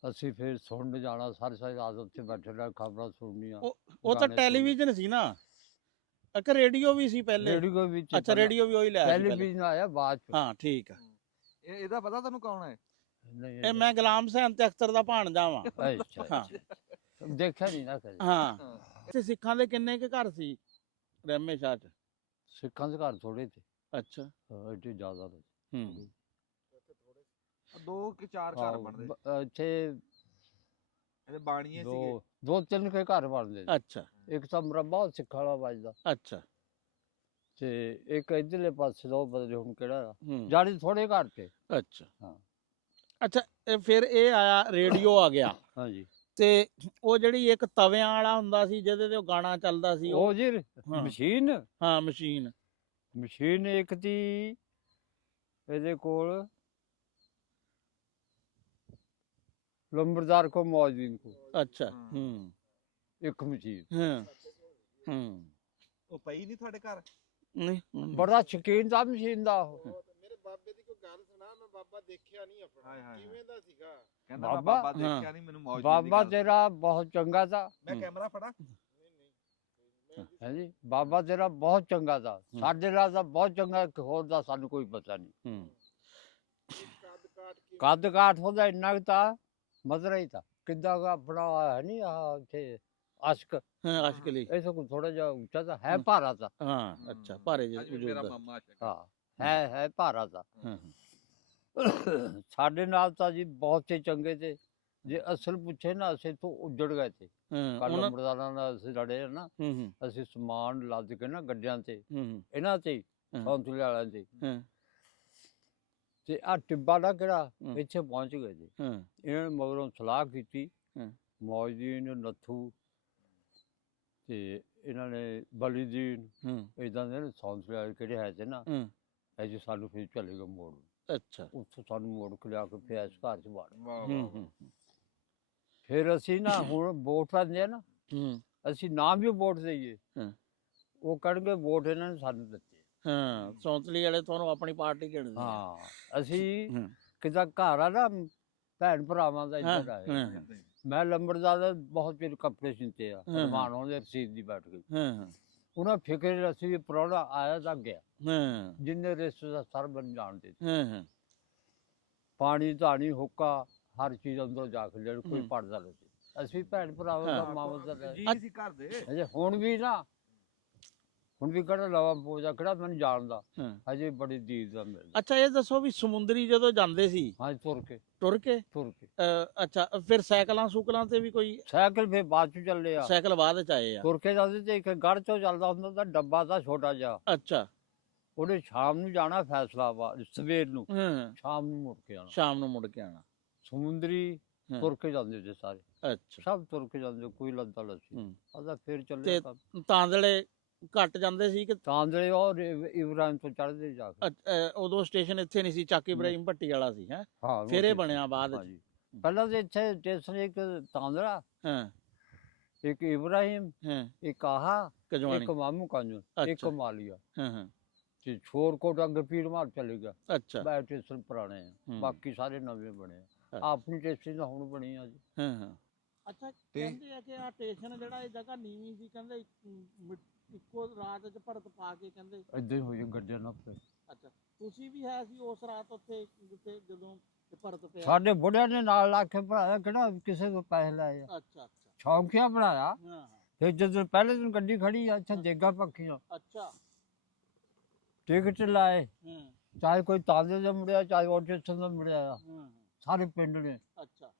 ਅਸੀਂ ਫਿਰ ਸੁਣਨ ਜਾਣਾ, ਸਾਰੀ ਸਾਰੀ ਰਾਤ ਉੱਥੇ ਬੈਠੇ ਰਹਿ, ਖਬਰਾਂ ਸੁਣਨੀਆਂ। ਉਹ ਤਾਂ ਗਾਣੇ ਟੈਲੀਵਿਜ਼ਨ ਸੀ ਨਾ, ਇੱਕ ਰੇਡੀਓ ਵੀ ਸੀ ਪਹਿਲੇ। ਰੇਡੀਓ ਵਿੱਚ ਅੱਛਾ, ਰੇਡੀਓ ਵੀ ਉਹੀ ਲਿਆ ਸੀ ਪਹਿਲੇ। ਟੈਲੀਵਿਜ਼ਨ ਆਇਆ ਬਾਅਦ ਚ। ਹਾਂ, ਠੀਕ ਆ। ਇਹਦਾ ਪਤਾ ਤੁਹਾਨੂੰ ਕੌਣ ਹੈ? ਨਹੀਂ ਇਹ ਮੈਂ ਗੁਲਾਮ ਹੁਸੈਨ ਤੇ ਅਖਤਰ ਦਾ ਭਾਣਜਾ ਵਾਂ। ਅੱਛਾ ਹਾਂ। ਅੱਛਾ। ਦੇਖਿਆ ਨਹੀਂ ਨਾ ਕਦੇ। ਹਾਂ। ਹਾਂ। ਤੇ ਸਿੱਖਾਂ ਦੇ ਕਿੰਨੇ ਕੁ ਘਰ ਸੀ ਰਹਿਮੇ ਸ਼ਾਹ ਚ? ਸਿੱਖਾਂ ਦੇ ਘਰ ਥੋੜੇ ਤੇ ਅੱਛਾ। ਇੱਥੇ ਜ਼ਿਆਦਾ ਨੇ। ਹੂੰ। 2 ਕਿ 4 ਘਰ ਬਣਦੇ ਇੱਥੇ ਇਹਦੇ ਬਾਣੀਏ ਸੀਗੇ। ਦੋ ਤਿੰਨ ਕੇ ਘਰ ਬਣਦੇ ਨੇ। ਅੱਛਾ। ਇੱਕ ਤਾਂ ਮੁਰੱਬਾ ਸਿੱਖਾਂ ਵਾਲਾ ਵੱਜਦਾ, ਅੱਛਾ। ਤੇ ਇੱਕ ਇੱਧਰਲੇ ਪਾਸੇ ਦਾ ਉਹ ਬਦਲੇ ਹੁਣ ਕਿਹੜਾ ਆ। ਹੂੰ। ਜਾਣੀ ਥੋੜੇ ਘਰ ਤੇ। ਅੱਛਾ। ਹਾਂ। ਅੱਛਾ, ਫਿਰ ਇਹ ਆਇਆ, ਰੇਡੀਓ ਆ ਗਿਆ, ਹਾਂਜੀ, ਤੇ ਉਹ ਜਿਹੜੀ ਇੱਕ ਤਵਿਆਂ ਵਾਲਾ ਹੁੰਦਾ ਸੀ ਜਿਹਦੇ ਤੇ ਉਹ ਗਾਣਾ ਚੱਲਦਾ ਸੀ, ਉਹ ਜੀ ਹਾਂ। ਮਸ਼ੀਨ ਹਾਂ, ਮਸ਼ੀਨ। ਇੱਕ ਦੀ ਇਹਦੇ ਕੋਲ ਲੰਬਰਦਾਰ ਕੋ ਮੌਜੂਦ ਕੋ ਅੱਛਾ। ਹਾਂ। ਹੂੰ। ਇੱਕ ਮਸ਼ੀਨ। ਹਾਂ। ਹੂੰ। ਉਹ ਪਈ ਨਹੀਂ ਤੁਹਾਡੇ ਘਰ? ਨਹੀਂ। ਬੜਾ ਸ਼ੌਕੀਨ ਦਾ ਮਸ਼ੀਨ ਦਾ ਉਹ। ਮੇਰੇ ਬਾਬੇ ਦੀ ਕੋਈ ਗੱਲ ਸੁਣਾ, ਮੈਂ ਬਾਬਾ ਦੇਖਿਆ ਨਹੀਂ ਆਪਣਾ, ਹਾਏ ਹਾਏ। ਕਿਵੇਂ ਦਾ ਸੀਗਾ? ਕਹਿੰਦਾ ਮੈਂ ਬਾਬਾ? ਬਾਬਾ ਹਾਂ। ਦੇਖਿਆ ਨਹੀਂ, ਮੈਨੂੰ ਮੌਜ ਦੀ ਬਾਬਾ ਗੱਲ ਤੇਰਾ ਬਹੁਤ ਚੰਗਾ ਤਾ। ਮੈਂ ਕੈਮਰਾ ਫੜਾ। ਹੈ ਜੀ, ਬਾਬਾ ਤੇਰਾ ਬਹੁਤ ਚੰਗਾ ਤਾ, ਸਾਡੇ ਨਾਲ ਤਾਂ ਬਹੁਤ ਚੰਗਾ, ਇੱਕ ਹੋਰ ਦਾ ਸਾਨੂੰ ਕੋਈ ਪਤਾ ਨਹੀਂ। ਹੂੰ। ਕੱਦ ਕਾਠ ਕਿਵੇਂ? ਕੱਦ ਕਾਠ ਉਹਦਾ ਇੰਨਾ ਕੁ ਤਾ, ਮਧਰਾ ਹੀ ਤਾ, ਕਿੱਦਾਂ ਦਾ ਆਪਣਾ ਹੈ ਨਹੀਂ ਆਹ ਇੱਥੇ ਅਸ਼ਕ, ਹਾਂ, ਅਸ਼ਕਲੀ। ਇਹ ਤੋਂ ਥੋੜਾ ਜਿਹਾ ਉੱਚਾ ਤਾਂ ਹੈ, ਭਾਰਾ ਤਾ। ਹਾਂ। ਅੱਛਾ, ਭਾਰੇ ਜਿਹੇ ਅੱਜ ਵੀ ਵਜੂਦ ਮੇਰਾ ਦਾ। ਮਾਮਾ ਹਾਂ, ਹੈ ਭਾਰਾ ਤਾ। ਹਾਂ। ਸਾਡੇ ਨਾਲ ਤਾਂ ਜੀ ਬਹੁਤ ਹੀ ਚੰਗੇ ਤੇ, ਜੇ ਅਸਲ ਪੁੱਛੇ ਨਾ ਅਸੀਂ ਤੋਂ ਉੱਜੜ ਗਏ ਤੇ। ਹਾਂ। ਕੱਲ ਉਹਨਾਂ- ਅੰਮ੍ਰਿਤਸਰਾਂ ਨਾਲ ਅਸੀਂ ਲੜੇ ਆ ਨਾ, ਹੂੰ। ਹੂੰ। ਅਸੀਂ ਸਮਾਨ ਲੱਦ ਕੇ ਨਾ ਗੱਡਿਆਂ ਤੇ, ਹੂੰ। ਇਹਨਾਂ ਤੇ ਹਾਂ। ਸੌਂਤਲੇ ਵਾਲਿਆਂ ਤੇ, ਹਾਂ। ਤੇ ਆ ਟਿੱਬਾ ਦਾ ਕਿਹੜਾ ਹੂੰ। ਇੱਥੇ ਪਹੁੰਚ ਗਏ ਜੀ। ਹਾਂ। ਇਹਨਾਂ ਨੇ ਮਗਰੋਂ ਸਲਾਹ ਕੀਤੀ, ਹਾਂ। ਮੌਜਦੀਨ, ਨੱਥੂ ਤੇ ਇਹਨਾਂ ਨੇ ਬਲੀਦੀਨ, ਹੂੰ। ਇਦਾਂ ਦੇ ਸੌਂਤਲੇ ਵਾਲੇ ਕਿਹੜੇ ਹੈ ਤੇ ਨਾ, ਹੂੰ। ਇਹ ਜੀ ਸਾਨੂੰ ਫਿਰ ਚਲੇ ਗਏ ਮੋੜ, ਅੱਛਾ। ਉੱਥੋਂ ਸਾਨੂੰ ਮੋੜ ਕੇ ਲਿਆ ਕੇ ਫਿਰ ਇਸ ਘਰ ਚ ਵਾੜ। ਵਾਹ ਹੂੰ। ਵਾਹ ਹੂੰ। ਫਿਰ ਅਸੀਂ ਨਾ ਹੁਣ ਵੋਟ ਪਾਉਂਦੇ ਆ ਨਾ, ਹੂੰ। ਅਸੀਂ ਨਾਮ ਵੀ ਵੋਟ ਦੇਈਏ, ਹਾਂ। ਉਹ ਕਹਿਣਗੇ ਵੋਟ ਇਹਨਾਂ ਨੇ ਸਾਨੂੰ ਦਿੱਤੀ। ਹਾਂ, ਸੌਂਤਲੀ ਵਾਲੇ ਤੁਹਾਨੂੰ ਆਪਣੀ ਪਾਰਟੀ ਗਿਣਦੇ ਆ। ਹਾਂ, ਅਸੀਂ ਹੂੰ। ਕਿਦਾ ਘਰ ਆ ਨਾ ਭੈਣ ਭਰਾਵਾਂ ਦਾ ਇੱਧਰ ਹਾਂ। ਆਏ। ਹਾਂ। ਮੈਂ ਲੰਬੜਦਾਰ ਦਾ ਬਹੁਤ ਚਿਰ ਕੱਪੜੇ ਸਿੰਤੇ ਆ, ਹਾਂ। ਰਮਾਨ ਉਹਦੇ ਰਸੀਦ ਦੀ ਬੈਠ ਗਈ। ਹਾਂ। ਉਹਨਾਂ ਫਿਕਰ ਅਸੀਂ ਵੀ ਪ੍ਰਾਹੁਣਾ ਆਇਆ ਤਾਂ ਗਿਆ, ਹਾਂ। ਜਿੰਨੇ ਰਿਸ਼ਤੇਦਾਰ ਸਰ ਬਣ ਜਾਣਦੇ ਸੀ। ਹਾਂ। ਹਾਂ। ਪਾਣੀ ਧਾਣੀ ਹੁੱਕਾ ਹਰ ਚੀਜ਼ ਅੰਦਰ ਜਾ ਕੇ ਲੈਣ, ਕੋਈ ਹੂੰ। ਪੜਦਾ ਨਹੀਂ ਸੀ। ਅਸੀਂ ਭੈਣ ਭਰਾਵਾਂ ਦਾ ਹਾਂ। ਮਾਮਲਾ ਦਾ ਜੀ ਸੀ ਘਰ ਦੇ। ਅਜੇ ਹੁਣ ਵੀ ਨਾ, ਹੁਣ ਵੀ ਕਿਹੜਾ ਲਵਾ ਪੂਜਾ ਕਿਹੜਾ ਮੈਨੂੰ ਜਾਣਦਾ, ਹਾਂ। ਹਜੇ ਬੜੀ ਦੀਦ ਦਾ ਮਿਲ। ਅੱਛਾ, ਇਹ ਦੱਸੋ ਵੀ ਸਮੁੰਦਰੀ ਜਦੋਂ ਜਾਂਦੇ ਸੀ ਹਾਂ, ਤੁਰ ਕੇ ਤੁਰ ਕੇ, ਅੱਛਾ, ਫਿਰ ਸਾਈਕਲਾਂ ਸੂਕਲਾਂ ਤੇ ਵੀ ਕੋਈ? ਸਾਈਕਲ ਫਿਰ ਬਾਅਦ ਚ ਚੱਲੇ ਆ, ਸਾਈਕਲ ਬਾਅਦ ਚ ਆਏ ਆ। ਤੁਰ ਕੇ ਜਾਂਦੇ ਤੇ ਇੱਕ ਗੜ ਚੋਂ ਚੱਲਦਾ ਹੁੰਦਾ ਤਾਂ ਡੱਬਾ ਤਾਂ ਛੋਟਾ ਜਿਹਾ, ਅੱਛਾ। ਉਹਨੇ ਸ਼ਾਮ ਨੂੰ ਜਾਣਾ ਫੈਸਲਾਬਾਦ, ਸਵੇਰ ਨੂੰ, ਹਾਂ। ਸ਼ਾਮ ਨੂੰ ਮੁੜ ਕੇ ਆਉਣਾ। ਸ਼ਾਮ ਨੂੰ ਮੁੜ ਕੇ ਆਣਾ। ਸਮੁੰਦਰੀ ਹਾਂ। ਤੁਰ ਕੇ ਜਾਂਦੇ ਸੀ ਸਾਰੇ, ਅੱਛਾ। ਸਭ ਤੁਰ ਕੇ ਜਾਂਦੇ, ਕੋਈ ਲੱਦਾ ਲੱਸੀ। ਹੂੰ। ਆਦਾ ਫਿਰ ਚੱਲੇ ਤੇ ਕੰਮ। ਤਾਂਦਲੇ ਘੱਟ ਜਾਂਦੇ ਸੀ ਕਿ ਤਾਂਦਲੇ ਔਰ ਇਬਰਾਹਿਮ ਤੋਂ ਚੜ੍ਹਦੇ ਜਾ ਕੇ। ਉਦੋਂ ਸਟੇਸ਼ਨ ਇੱਥੇ ਨਹੀਂ ਸੀ, ਚੱਕ ਇਬਰਾਹਿਮ ਭੱਟੀ ਵਾਲਾ ਸੀ ਹੈ, ਹਾਂ, ਫਿਰ ਇਹ ਉਹ ਬਣਿਆ ਬਾਅਦ ਚ। ਹਾਂਜੀ। ਪਹਿਲਾਂ ਤਾਂ ਇੱਥੇ ਸਟੇਸ਼ਨ ਇੱਕ ਤਾਂਦਲਾ, ਹਾਂ। ਇੱਕ ਇਬਰਾਹਿਮ, ਹਾਂ। ਇੱਕ ਆਹਾ, ਕਜਵਾਣੀ। ਇੱਕ ਮਾਮੂ ਕਾਂਜੂ, ਇੱਕ ਅੱਛਾ। ਮਾਲੀਆ, ਹਾਂ। ਹਾਂ। ਤੇ ਛੋਰਕੋਟ ਅੱਗੇ ਪੀਰ ਮਾਰ ਚਲੇ ਗਿਆ। ਅੱਛਾ। ਬੈ ਸਟੇਸ਼ਨ ਪੁਰਾਣੇ ਆ, ਹੂੰ। ਬਾਕੀ ਸਾਰੇ ਨਵੇਂ ਬਣੇ ਆ। ਅੱਛਾ। ਆਪਣੀ ਸਟੇਸ਼ਨ ਤਾਂ ਹੁਣ ਬਣੀ ਆ ਜੀ। ਹਾਂ। ਹਾਂ। ਅੱਛਾ, ਕਹਿੰਦੇ ਆ ਕਿ ਆ ਸਟੇਸ਼ਨ ਜਿਹੜਾ ਇਹ ਜਗ੍ਹਾ ਨੀਵੀਂ ਸੀ, ਕਹਿੰਦੇ ਇੱਕੋ ਰਾਤ ਚ ਭਰਤ ਪਾ ਕੇ, ਕਹਿੰਦੇ ਏਦਾਂ ਹੀ ਹੋਈ ਗੱਡੀਆਂ ਨਾਲ। ਅੱਛਾ, ਤੁਸੀਂ ਵੀ ਹੈ ਸੀ ਉਸ ਰਾਤ ਉੱਥੇ ਜਿੱਥੇ ਜਦੋਂ ਭਰਤ ਪਿਆ? ਸਾਡੇ ਬੁੜਿਆਂ ਨੇ ਨਾਲ ਲਾ ਕੇ ਬਣਾਇਆ, ਕਿਹੜਾ ਕਿਸੇ ਤੋਂ ਪੈਸੇ ਲਾਏ ਆ, ਅੱਛਾ। ਅੱਛਾ। ਸ਼ੌਂਕੀਆ ਬਣਾਇਆ। ਹਾਂ। ਹਾਂ। ਫਿਰ ਜਦੋਂ ਪਹਿਲੇ ਦਿਨ ਗੱਡੀ ਖੜੀ ਆ ਇੱਥੇ ਦੇਗਾ ਪੱਖੀਆਂ, ਅੱਛਾ। ਟਿਕਟ ਲਾਏ, ਹਾਂ। ਚਾਹੇ ਕੋਈ ਤਾਂਦੇ ਦਾ ਮੁੜਿਆ, ਚਾਹੇ ਆਟੋ ਦਾ ਮੁੜਿਆ ਆ, ਹਾਂ। ਸਾਰੇ ਪਿੰਡ ਨੇ। ਅੱਛਾ।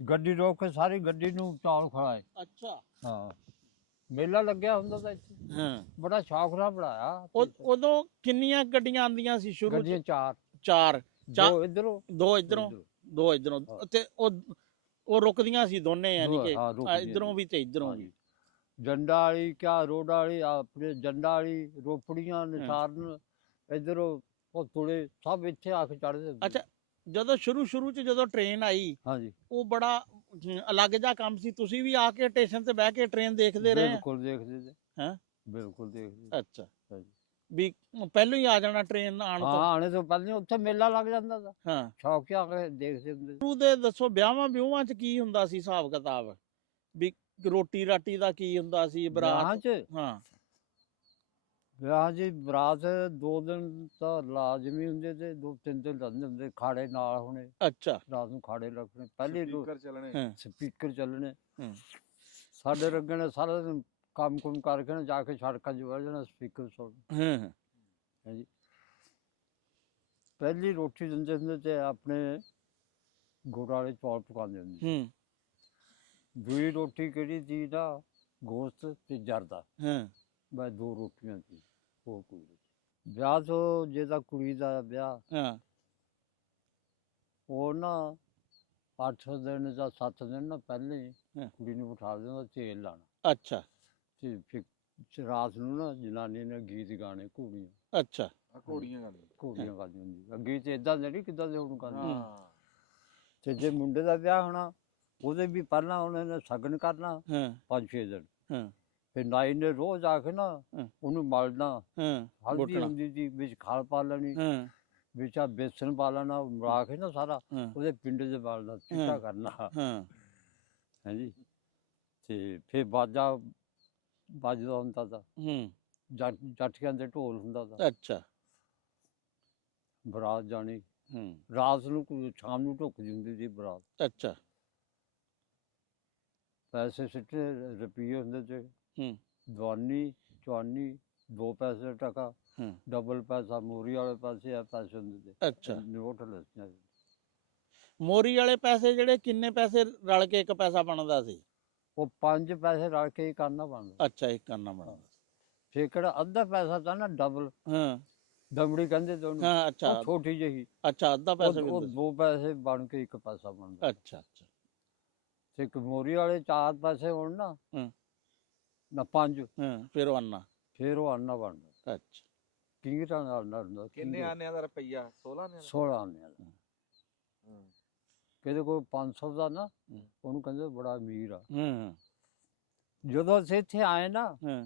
ਗੱਡੀ ਰੋਕ ਕੇ ਸਾਰੀ ਗੱਡੀ ਨੂੰ ਚੌਲ ਖਵਾਏ। ਅੱਛਾ ਹਾਂ ਮੇਲਾ ਲੱਗਿਆ ਹੁੰਦਾ ਤਾਂ ਇੱਥੇ ਹਾਂ ਬੜਾ ਸ਼ੌਕ ਨਾਲ ਬਣਾਇਆ। ਉਦੋਂ ਕਿੰਨੀਆਂ ਗੱਡੀਆਂ ਆਉਂਦੀਆਂ ਸੀ ਸ਼ੁਰੂ ਗੱਡੀਆਂ ਚ? ਚਾਰ, ਚਾਰ ਦੋ ਇਧਰੋਂ ਦੋ ਇਧਰੋਂ ਦੋ ਇਧਰੋਂ ਹਾਂ। ਤੇ ਉਹ ਰੁਕਦੀਆਂ ਸੀ ਦੋਨੇ, ਯਾਨੀ ਕਿ ਹਾਂ, ਰੁਕਦੀਆਂ ਇਧਰੋਂ ਵੀ ਤੇ ਇਧਰੋਂ ਵੀ। ਜੰਡਾ ਵਾਲੀ ਕਿਆ ਰੋਡ ਵਾਲੀ ਆਪਣੇ ਜੰਡਾ ਵਾਲੀ ਰੋਪੜੀਆਂ ਨਿਸਾਰਨ ਇਧਰੋਂ ਉਹ ਤੁਲੇ ਸਭ ਇੱਥੇ ਆ ਕੇ ਚੜ੍ਹਦੇ ਹੁੰਦੇ। ਅੱਛਾ ਜਦੋਂ ਸ਼ੁਰੂ ਚ ਜਦੋਂ ਟ੍ਰੇਨ ਆਈ ਹਾਂਜੀ ਉਹ ਬੜਾ ਅਲੱਗ ਜਿਹਾ ਕੰਮ ਸੀ। ਤੁਸੀਂ ਵੀ ਆ ਕੇ ਸਟੇਸ਼ਨ ਤੇ ਬਹਿ ਕੇ ਟ੍ਰੇਨ ਦੇਖਦੇ ਰਹੇ? ਬਿਲਕੁਲ ਦੇਖਦੇ ਤੇ। ਹੈਂ? ਬਿਲਕੁਲ ਦੇਖਦੇ। ਅੱਛਾ ਹਾਂਜੀ। ਵੀ ਪਹਿਲਾਂ ਹੀ ਆ ਜਾਣਾ ਟ੍ਰੇਨ ਆਉਣ ਹਾਂ ਤੋਂ? ਆਣੇ ਤੋਂ ਪਹਿਲਾਂ ਉੱਥੇ ਮੇਲਾ ਲੱਗ ਜਾਂਦਾ ਤਾ, ਹਾਂ ਸ਼ੌਕ ਆ ਕੇ ਦੇਖਦੇ ਹੁੰਦੇ। ਸ਼ੁਰੂ ਦੇ ਦੱਸੋ ਵਿਆਹਾਂ ਵਿਊਹਾਂ ਚ ਕੀ ਹੁੰਦਾ ਸੀ ਹਿਸਾਬ ਕਿਤਾਬ? ਵੀ ਰੋਟੀ ਰਾਟੀ ਦਾ ਕੀ ਹੁੰਦਾ ਸੀ? ਵਿਆਹਾਂ ਬਰਾਤ? ਚ ਹਾਂ ਵਿਆਹ ਜੀ ਬਰਾਤ 2 ਦਿਨ ਤਾਂ ਲਾਜ਼ਮੀ ਹੁੰਦੇ ਤੇ 2-3 ਦਿਨ ਰਹਿੰਦੇ ਹੁੰਦੇ। ਖਾੜੇ ਨਾਲ ਹੋਣੇ, ਅੱਛਾ ਰਾਤ ਨੂੰ ਖਾੜੇ ਲੱਗਣੇ। ਪਹਿਲੇ ਸਪੀਕਰ ਚੱਲਣੇ। ਹਾਂ ਸਪੀਕਰ ਚੱਲਣੇ। ਹੂੰ। ਸਾਡੇ ਰੱਗੇ ਨੇ ਸਾਰਾ ਦਿਨ ਕੰਮ ਕੁਮ ਕਰਕੇ ਨਾ ਜਾ ਕੇ ਸੜਕਾਂ 'ਚ ਵੜ ਜਾਣਾ, ਸਪੀਕਰ ਸੁਣ। ਹਾਂ ਹਾਂਜੀ ਪਹਿਲੀ ਰੋਟੀ ਦਿੰਦੇ ਹੁੰਦੇ ਤੇ ਆਪਣੇ ਗੁੜ ਵਾਲੇ ਚੌਲ ਪਕਾਉਂਦੇ ਹੁੰਦੇ ਸੀ। ਹੂੰ ਦੂਜੀ ਰੋਟੀ ਕਿਹੜੀ ਚੀਜ਼ ਦਾ? ਗੋਸ਼ਤ ਤੇ ਜਰਦਾ। ਹਾਂ ਬਸ 2 ਰੋਟੀਆਂ ਸੀ, ਹੋਰ ਕੋਈ ਨਹੀਂ। ਵਿਆਹ ਤੋਂ ਜੇ ਤਾਂ ਕੁੜੀ ਦਾ ਵਿਆਹ ਹਾਂ ਉਹ ਨਾ 8 ਦਿਨ ਜਾਂ 7 ਦਿਨ ਨਾ ਪਹਿਲੇ ਹਾਂ। ਕੁੜੀ ਨੂੰ ਬਿਠਾ ਦਿੰਦਾ ਤੇਲ ਲਾਣਾ ਅੱਛਾ ਤੇ ਫਿਰ ਰਾਤ ਨੂੰ ਨਾ ਜਨਾਨੀ ਨੇ ਗੀਤ ਗਾਣੇ, ਘੋੜੀਆਂ ਅੱਛਾ ਘੋੜੀਆਂ ਗਾਣੇ। ਘੋੜੀਆਂ ਗਾਉਂਦੀ ਹੁੰਦੀ। ਅੱਗੇ ਤੇ ਇਦਾਂ ਦੇ ਨਹੀਂ ਕਿੱਦਾਂ ਦੇ ਹੁਣ ਗਾਉਂਦੇ। ਹਾਂ ਤੇ ਜੇ ਮੁੰਡੇ ਦਾ ਵਿਆਹ ਹੋਣਾ ਉਹਦੇ ਵੀ ਪਹਿਲਾਂ ਉਹਨਾਂ ਨੇ ਸ਼ਗਨ ਕਰਨਾ ਹਾਂ 5-6 ਦਿਨ। ਹਾਂ ਫਿਰ ਨਾਈ ਨੇ ਰੋਜ਼ ਆ ਕੇ ਨਾ ਹਾਂ। ਉਹਨੂੰ ਮਲਣਾ। ਹਾਂ ਹਲਦੀ ਗੁੱਟਣਾ। ਹੁੰਦੀ ਸੀ, ਵਿੱਚ ਖਲ ਪਾ ਲੈਣੀ, ਹਾਂ ਵਿੱਚ ਆ ਬੇਸਣ ਪਾ ਲੈਣਾ, ਮਿਲਾ ਕੇ ਨਾ ਸਾਰਾ ਹਾਂ ਉਹਦੇ ਪਿੰਡ 'ਚ ਬਾਲਣਾ, ਚਿੱਟਾ ਕਰਨਾ। ਹਾਂ ਹਾਂਜੀ ਤੇ ਫਿਰ ਬਾਜਾ ਵੱਜਦਾ ਹੁੰਦਾ ਤਾ, ਹੂੰ ਜਾਠੀਆਂ ਦੇ ਢੋਲ ਹੁੰਦਾ ਤਾ। ਅੱਛਾ ਬਰਾਤ ਜਾਣੀ ਹੂੰ ਰਾਤ ਨੂੰ, ਸ਼ਾਮ ਨੂੰ ਢੁੱਕਦੀ ਹੁੰਦੀ ਸੀ ਬਰਾਤ। ਅੱਛਾ ਪੈਸੇ ਸਿੱਟੇ ਰੁਪਈਏ ਹੁੰਦੇ ਤੇ ਹੂੰ ਦਵਾਨੀ ਚਵਾਨੀ 2 ਪੈਸੇ ਟਕਾ, ਹੂੰ ਡਬਲ ਪੈਸਾ ਮੋਰੀ ਵਾਲੇ ਪਾਸੇ ਆ ਪੈਸੇ ਹੁੰਦੇ ਤੇ ਅੱਛਾ ਨੋਟ ਲੱਸੀਆਂ। ਮੋਰੀ ਵਾਲੇ ਪੈਸੇ ਜਿਹੜੇ ਕਿੰਨੇ ਪੈਸੇ ਰਲ ਕੇ ਇੱਕ ਪੈਸਾ ਬਣਦਾ ਸੀ? ਉਹ 5 ਪੈਸੇ ਰਲ ਕੇ ਹੀ ਕਰਨਾ ਬਣਦਾ। ਅੱਛਾ ਇੱਕ ਕਰਨਾ ਬਣਦਾ। ਫਿਰ ਕਿਹੜਾ ਅੱਧਾ ਪੈਸਾ ਤਾਂ ਨਾ ਡਬਲ ਹਾਂ ਦਮੜੀ ਕਹਿੰਦੇ ਤੇ ਉਹਨੂੰ। ਹਾਂ ਅੱਛਾ ਉਹ ਛੋਟੀ ਜਿਹੀ ਅੱਛਾ ਅੱਧਾ ਪੈਸਾ ਵੀ ਉਹ ਹੁੰਦਾ ਸੀ। 2 ਪੈਸੇ ਬਣ ਕੇ 1 ਪੈਸਾ ਬਣਦਾ। ਅੱਛਾ ਅੱਛਾ ਤੇ ਇੱਕ ਮੋਰੀ ਵਾਲੇ 4 ਪੈਸੇ ਹੋਣ ਨਾ, ਹੂੰ ਨਾ 5, ਹਾਂ ਫਿਰ ਉਹ ਆਨਾ। ਫਿਰ ਉਹ ਆਨਾ ਬਣਦਾ। ਅੱਛਾ ਕਿੰਗਰਾਂ ਦਾ ਆਨਾ ਹੁੰਦਾ। ਕਿੰਨੇ ਆਨਿਆਂ ਦਾ ਰੁਪਈਆ? 16 ਆਨਿਆਂ ਦਾ। 16 ਆਨਿਆਂ ਦਾ। ਹਾਂ। ਕਿਹਦੇ ਕੋਲ 500 ਦਾ ਨਾ, ਹੂੰ। ਉਹਨੂੰ ਕਹਿੰਦੇ ਬੜਾ ਅਮੀਰ ਆ। ਹੂੰ ਜਦੋਂ ਅਸੀਂ ਇੱਥੇ ਆਏ ਨਾ, ਹਾਂ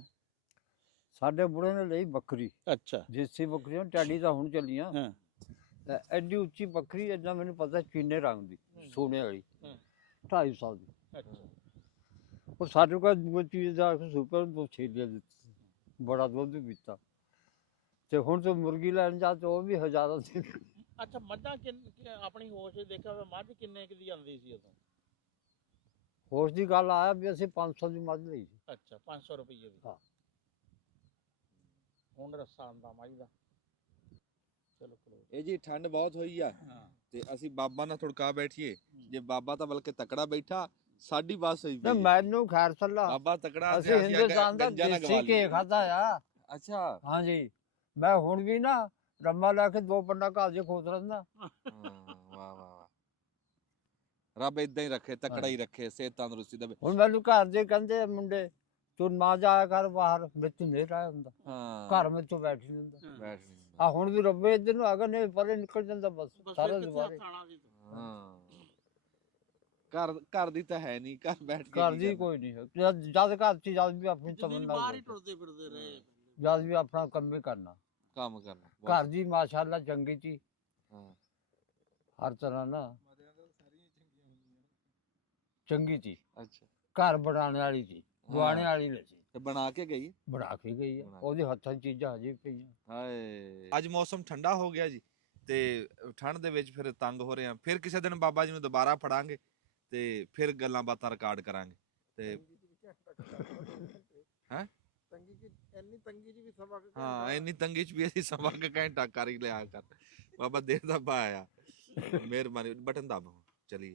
ਸਾਡੇ ਬੁੜੇ ਨੇ ਲਈ ਬੱਕਰੀ, ਅੱਛਾ ਦੇਸੀ ਬੱਕਰੀਆਂ, ਟੈਡੀ ਤਾਂ ਹੁਣ ਚੱਲੀਆਂ। ਹਾਂ ਐਡੀ ਉੱਚੀ ਬੱਕਰੀ, ਏਦਾਂ ਮੈਨੂੰ ਪਤਾ ਚੀਨੇ ਰੰਗ ਦੀ, ਸੋਨੇ ਵਾਲੀ, ਹੂੰ। 250 ਸਾਲ ਦੀ। ਅੱਛਾ ਉਹ ਸਾਡੇ ਕੋਲ ਦੂਜੀ ਚੀਜ਼ ਦਾ ਸੁਪਰ ਤੋਂ ਛੇਲਿਆ ਦਿੱਤੀ, ਬੜਾ ਦੁੱਧ ਪੀਤਾ। ਤੇ ਹੁਣ ਤੂੰ ਮੁਰਗੀ ਲੈਣ ਜਾ ਤੇ ਉਹ ਵੀ ਹਜ਼ਾਰਾਂ ਦੀ। ਅੱਛਾ ਮੱਝਾਂ ਆਪਣੀ ਹੋਸ਼ ਵਿੱਚ ਦੇਖਿਆ ਹੋਇਆ ਮੱਝ ਕਿੰਨੇ ਕੁ ਦੀ ਆਉਂਦੀ ਸੀ ਉਦੋਂ? ਹੋਸ਼ ਦੀ ਗੱਲ ਆਇਆ ਵੀ ਅਸੀਂ 500 ਦੀ ਮੱਝ ਲਈ ਸੀ। ਅੱਛਾ 500 ਰੁਪਏ ਦੀ। ਹਾਂ। ਹੁਣ ਰੱਸਾ ਆਉਂਦਾ ਮੱਝ ਦਾ। ਚਲੋ ਚਲੋ ਇਹ ਜੀ ਠੰਡ ਬਹੁਤ ਹੋਈ ਆ ਹਾਂ ਤੇ ਅਸੀਂ ਬਾਬਾ ਨਾਲ ਥੁੜਕਾ ਬੈਠੀਏ। ਜੇ ਬਾਬਾ ਤਾਂ ਬਲਕਿ ਤਕੜਾ ਬੈਠਾ, ਸਾਡੀ ਬਸ ਹੋਈ ਨਾ ਪਈ ਆ। ਮੈਨੂੰ ਖੈਰ ਸੱਲਾ, ਬਾਬਾ ਤਕੜਾ ਅਸੀਂ ਹਿੰਦੁਸਤਾਨ ਦਾ ਗੰਜਾਂ ਨਾ ਦੇਸੀ ਗਵਾ ਘੇ ਲਈਏ। ਖਾਧਾ ਆ। ਅੱਛਾ ਹਾਂਜੀ ਮੈਂ ਹੁਣ ਵੀ ਨਾ ਰੰਮਾ ਲੈ ਕੇ 2 ਪੰਡਾ ਘਰ 'ਚ ਖੋਸ ਰਹਿੰਦਾ। ਹਾਂ, ਵਾਹ ਵਾਹ। ਰੱਬ ਇਦਾਂ ਹੀ ਰੱਖੇ, ਤਕੜਾ ਹੀ ਰੱਖੇ, ਸਿਹਤ ਤੰਦਰੁਸਤੀ ਦੇਵੇ। ਹੁਣ ਮੈਨੂੰ ਘਰ ਦੇ ਕਹਿੰਦੇ ਮੁੰਡੇ ਤੂੰ ਨਾ ਜਾਇਆ ਕਰ ਬਾਹਰ, ਵਿੱਚ ਨਹੀਂ ਰਹਿ ਹੁੰਦਾ, ਹਾਂ ਘਰ ਵਿੱਚ ਤੋਂ ਬੈਠ ਨਹੀਂ ਹੁੰਦਾ। ਬੈਠ ਨਹੀਂ ਆ ਹੁਣ ਵੀ ਰੱਬੇ ਇੱਧਰ ਨੂੰ ਅਗਰ ਨਹੀਂ ਪਰੇ ਨਿਕਲ ਜਾਂਦਾ ਬਸ ਬਸ ਸਾਰਾ ਫਿਰ ਕਿੱਥੇ ਦੁਬਾਰੇ। ਹੱਥ ਆਉਣਾ ਸੀ? ਹਾਂ ਘਰ ਦੀ ਤਾਂ ਹੈ ਨਹੀਂ, ਘਰ ਬੈਠ ਕੇ ਘਰ ਕੀ ਦੀ ਕਰਨਾ? ਕੋਈ ਨਹੀਂ ਹੈ। ਜਦ ਘਰ ਚ ਜਦ ਵੀ ਆਪਣੀ ਜ਼ਿੰਦਗੀ ਤਮੰਨਾ ਬਾਹਰ ਹੀ ਹੋਵੇ, ਟੁਰਦੇ ਫਿਰਦੇ ਰਹੇ। ਜਦ ਵੀ ਆਪਣਾ ਕੰਮ ਹੀ ਕਰਨਾ। ਕੰਮ ਕਰਨਾ ਘਰ ਦੀ ਮਾਸ਼ਾਅੱਲਾ ਚੰਗੀ ਚੀ ਹਾਂ ਹਰ ਤਰ੍ਹਾਂ ਨਾ ਚੰਗੀ ਚੀ, ਅੱਛਾ ਘਰ ਬਣਾਉਣ ਵਾਲੀ ਸੀ, ਗਵਾਣੇ ਵਾਲੀ ਨਹੀਂ ਸੀ। ਤੇ ਬਣਾ ਕੇ ਗਈ। ਬਣਾ ਕੇ ਗਈ ਆ, ਬਣਾ ਕੇ। ਉਹਦੇ ਹੱਥਾਂ 'ਚ ਚੀਜ਼ਾਂ ਹਜੇ ਪਈਆਂ। ਹਾਏ ਅੱਜ ਮੌਸਮ ਠੰਡਾ ਹੋ ਗਿਆ ਜੀ ਤੇ ਠੰਡ ਦੇ ਵਿੱਚ ਫਿਰ ਤੰਗ ਹੋ ਰਹੇ ਆ। ਫਿਰ ਕਿਸੇ ਦਿਨ ਬਾਬਾ ਜੀ ਨੂੰ ਦੁਬਾਰਾ ਫੜਾਂਗੇ ਤੇ ਫਿਰ ਗੱਲਾਂ ਬਾਤਾਂ ਰਿਕਾਰਡ ਕਰਾਂਗੇ ਤੇ ਹੈਂ? ਤੰਗੀ ਚ ਇੰਨੀ ਤੰਗੀ ਚ ਵੀ ਸਮਾਂ ਕੁ ਹਾਂ ਘੰਟਾ। ਇੰਨੀ ਤੰਗੀ ਚ ਵੀ ਅਸੀਂ ਸਮਾਂ ਕੁ ਘੰਟਾ ਕਰ ਹੀ ਲਿਆ ਕਰ। ਬਾਬਾ ਦੇਰ ਦਾ ਪਾਇਆ ਮਿਹਰਬਾਨੀ। ਬਟਨ ਦੱਬ ਚਲੀਏ।